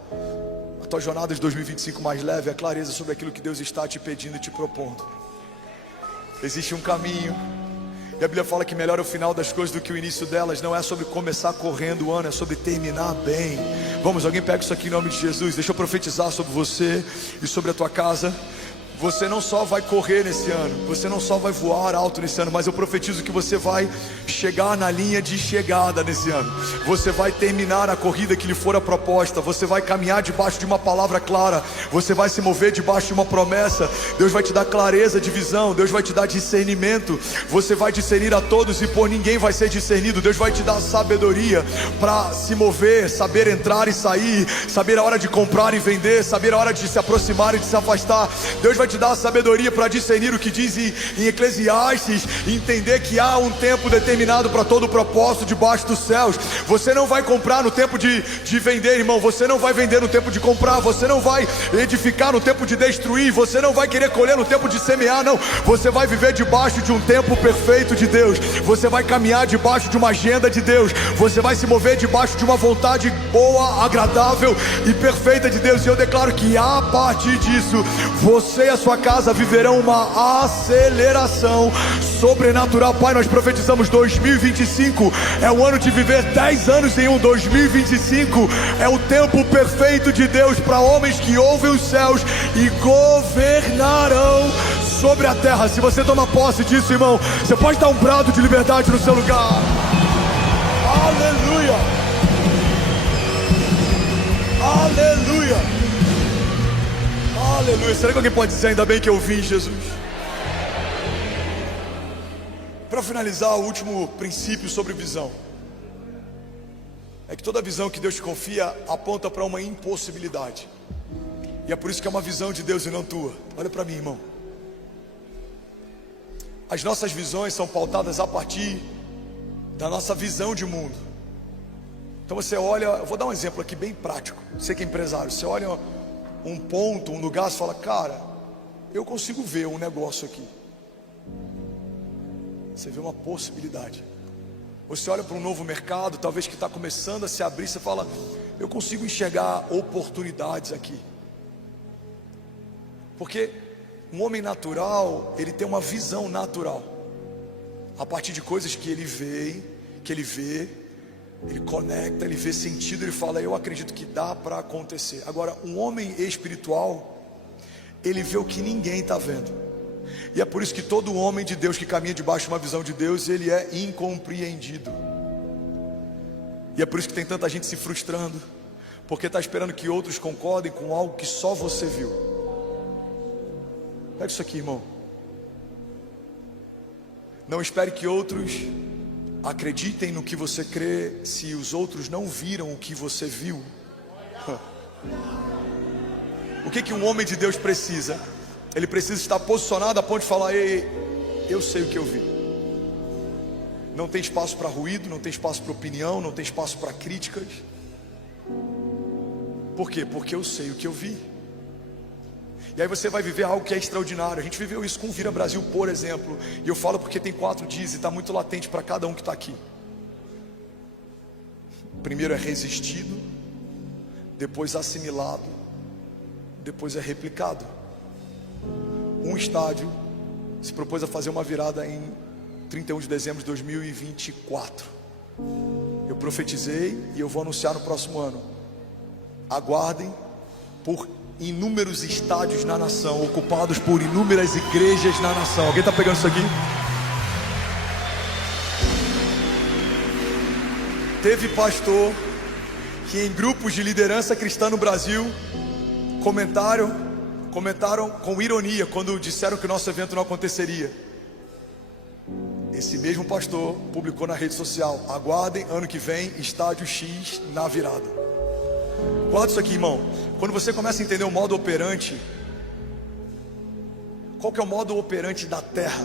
a tua jornada de 2025 mais leve é a clareza sobre aquilo que Deus está te pedindo e te propondo. Existe um caminho, e a Bíblia fala que melhor é o final das coisas do que o início delas. Não é sobre começar correndo o ano, é sobre terminar bem. Vamos, alguém pega isso aqui em nome de Jesus. Deixa eu profetizar sobre você e sobre a tua casa. Você não só vai correr nesse ano, você não só vai voar alto nesse ano, mas eu profetizo que você vai chegar na linha de chegada nesse ano. Você vai terminar a corrida que lhe for a proposta. Você vai caminhar debaixo de uma palavra clara. Você vai se mover debaixo de uma promessa. Deus vai te dar clareza de visão. Deus vai te dar discernimento. Você vai discernir a todos e por ninguém vai ser discernido. Deus vai te dar sabedoria para se mover, saber entrar e sair, saber a hora de comprar e vender, saber a hora de se aproximar e de se afastar. Deus vai te dar a sabedoria para discernir o que diz em Eclesiastes, e entender que há um tempo determinado para todo o propósito debaixo dos céus. Você não vai comprar no tempo de vender, irmão. Você não vai vender no tempo de comprar. Você não vai edificar no tempo de destruir. Você não vai querer colher no tempo de semear, não. Você vai viver debaixo de um tempo perfeito de Deus. Você vai caminhar debaixo de uma agenda de Deus. Você vai se mover debaixo de uma vontade boa, agradável e perfeita de Deus. E eu declaro que a partir disso, você e a sua casa viverão uma aceleração sobrenatural. Pai, nós profetizamos 2025 é o ano de viver 10 anos em um. 2025 é o tempo perfeito de Deus para homens que ouvem os céus e governarão sobre a terra. Se você toma posse disso, irmão, você pode dar um brado de liberdade no seu lugar. Aleluia, aleluia, aleluia. Será que alguém pode dizer ainda bem que eu vim, Jesus? Para finalizar, o último princípio sobre visão é que toda visão que Deus te confia aponta para uma impossibilidade. E é por isso que é uma visão de Deus e não tua. Olha para mim, irmão. As nossas visões são pautadas a partir da nossa visão de mundo. Então você olha, eu vou dar um exemplo aqui bem prático. Você que é empresário, você olha um ponto, um lugar, você fala: cara, eu consigo ver um negócio aqui. Você vê uma possibilidade. Você olha para um novo mercado, talvez que está começando a se abrir, você fala, eu consigo enxergar oportunidades aqui. Porque um homem natural, ele tem uma visão natural, a partir de coisas que ele vê, ele conecta, ele vê sentido, ele fala, eu acredito que dá para acontecer. Agora, um homem espiritual, ele vê o que ninguém está vendo. E é por isso que todo homem de Deus que caminha debaixo de uma visão de Deus, ele é incompreendido. E é por isso que tem tanta gente se frustrando, porque está esperando que outros concordem com algo que só você viu. Pega isso aqui, irmão. Não espere que outros acreditem no que você crê, se os outros não viram o que você viu. O que um homem de Deus precisa? Ele precisa estar posicionado a ponto de falar, ei, eu sei o que eu vi. Não tem espaço para ruído, não tem espaço para opinião, não tem espaço para críticas. Por quê? Porque eu sei o que eu vi. E aí você vai viver algo que é extraordinário. A gente viveu isso com o Vira Brasil, por exemplo. E eu falo porque tem 4 dias e está muito latente para cada um que está aqui. Primeiro é resistido, depois assimilado, depois é replicado. Um estádio se propôs a fazer uma virada em 31 de dezembro de 2024. Eu profetizei e eu vou anunciar no próximo ano. Aguardem por inúmeros estádios na nação, ocupados por inúmeras igrejas na nação. Alguém está pegando isso aqui? Teve pastor que em grupos de liderança cristã no Brasil comentaram com ironia quando disseram que o nosso evento não aconteceria. Esse mesmo pastor publicou na rede social, aguardem ano que vem, estádio X na virada. Guarda isso aqui, irmão. Quando você começa a entender o modo operante, qual que é o modo operante da terra?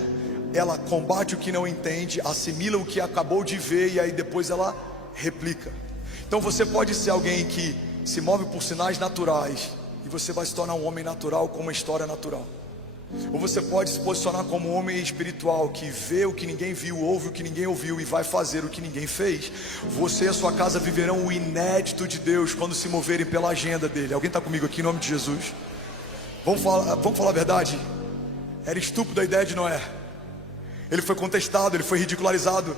Ela combate o que não entende, assimila o que acabou de ver e aí depois ela replica. Então você pode ser alguém que se move por sinais naturais e você vai se tornar um homem natural com uma história natural. Ou você pode se posicionar como um homem espiritual que vê o que ninguém viu, ouve o que ninguém ouviu e vai fazer o que ninguém fez. Você e a sua casa viverão o inédito de Deus quando se moverem pela agenda dele. Alguém está comigo aqui em nome de Jesus? Vamos falar a verdade? Era estúpido a ideia de Noé. Ele foi contestado, ele foi ridicularizado.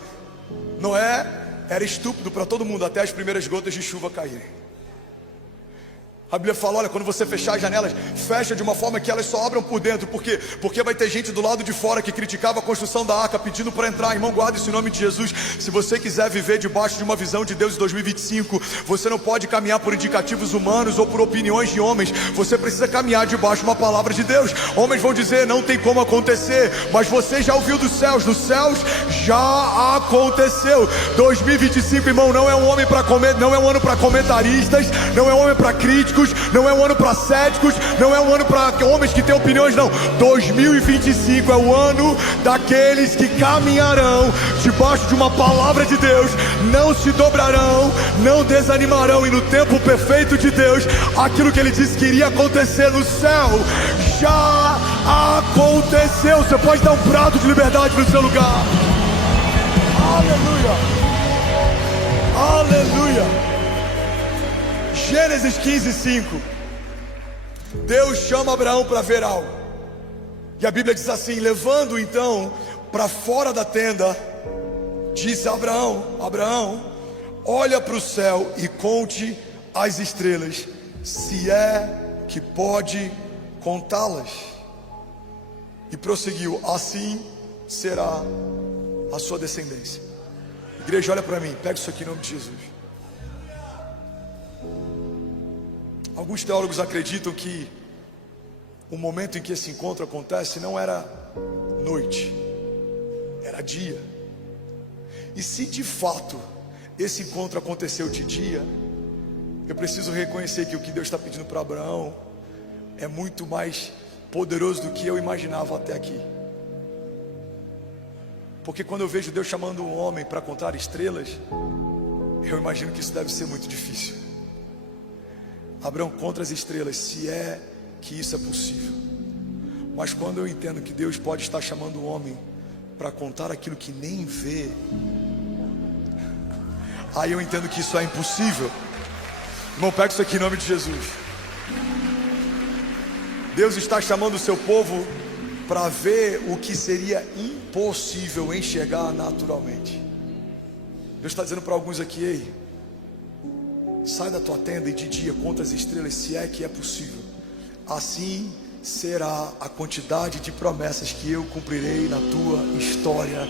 Noé era estúpido para todo mundo até as primeiras gotas de chuva caírem. A Bíblia fala, olha, quando você fechar as janelas, fecha de uma forma que elas só abram por dentro. Por quê? Porque vai ter gente do lado de fora que criticava a construção da arca, pedindo para entrar. Irmão, guarda isso em nome de Jesus. Se você quiser viver debaixo de uma visão de Deus em 2025, você não pode caminhar por indicativos humanos ou por opiniões de homens. Você precisa caminhar debaixo de uma palavra de Deus. Homens vão dizer, não tem como acontecer, mas você já ouviu dos céus. Nos céus já aconteceu. 2025, irmão, não é um homem para comer, não é um ano para comentaristas, não é um homem para críticos, não é um ano para céticos, não é um ano para homens que têm opiniões, não. 2025 é o ano daqueles que caminharão debaixo de uma palavra de Deus, não se dobrarão, não desanimarão, e no tempo perfeito de Deus, aquilo que ele disse que iria acontecer no céu, já aconteceu. Você pode dar um brado de liberdade no seu lugar. Aleluia, aleluia. Gênesis 15:5. Deus chama Abraão para ver algo. E a Bíblia diz assim: levando então para fora da tenda, disse a Abraão: Abraão, olha para o céu e conte as estrelas, se é que pode contá-las. E prosseguiu: assim será a sua descendência. Igreja, olha para mim, pega isso aqui em nome de Jesus. Alguns teólogos acreditam que o momento em que esse encontro acontece não era noite, era dia. E se de fato esse encontro aconteceu de dia, eu preciso reconhecer que o que Deus está pedindo para Abraão é muito mais poderoso do que eu imaginava até aqui. Porque quando eu vejo Deus chamando um homem para contar estrelas, eu imagino que isso deve ser muito difícil. Abraão, contra as estrelas, se é que isso é possível. Mas quando eu entendo que Deus pode estar chamando o homem para contar aquilo que nem vê, aí eu entendo que isso é impossível. Irmão, pega isso aqui em nome de Jesus. Deus está chamando o seu povo para ver o que seria impossível enxergar naturalmente. Deus está dizendo para alguns aqui: ei, sai da tua tenda e de dia conta as estrelas, se é que é possível. Assim será a quantidade de promessas que eu cumprirei na tua história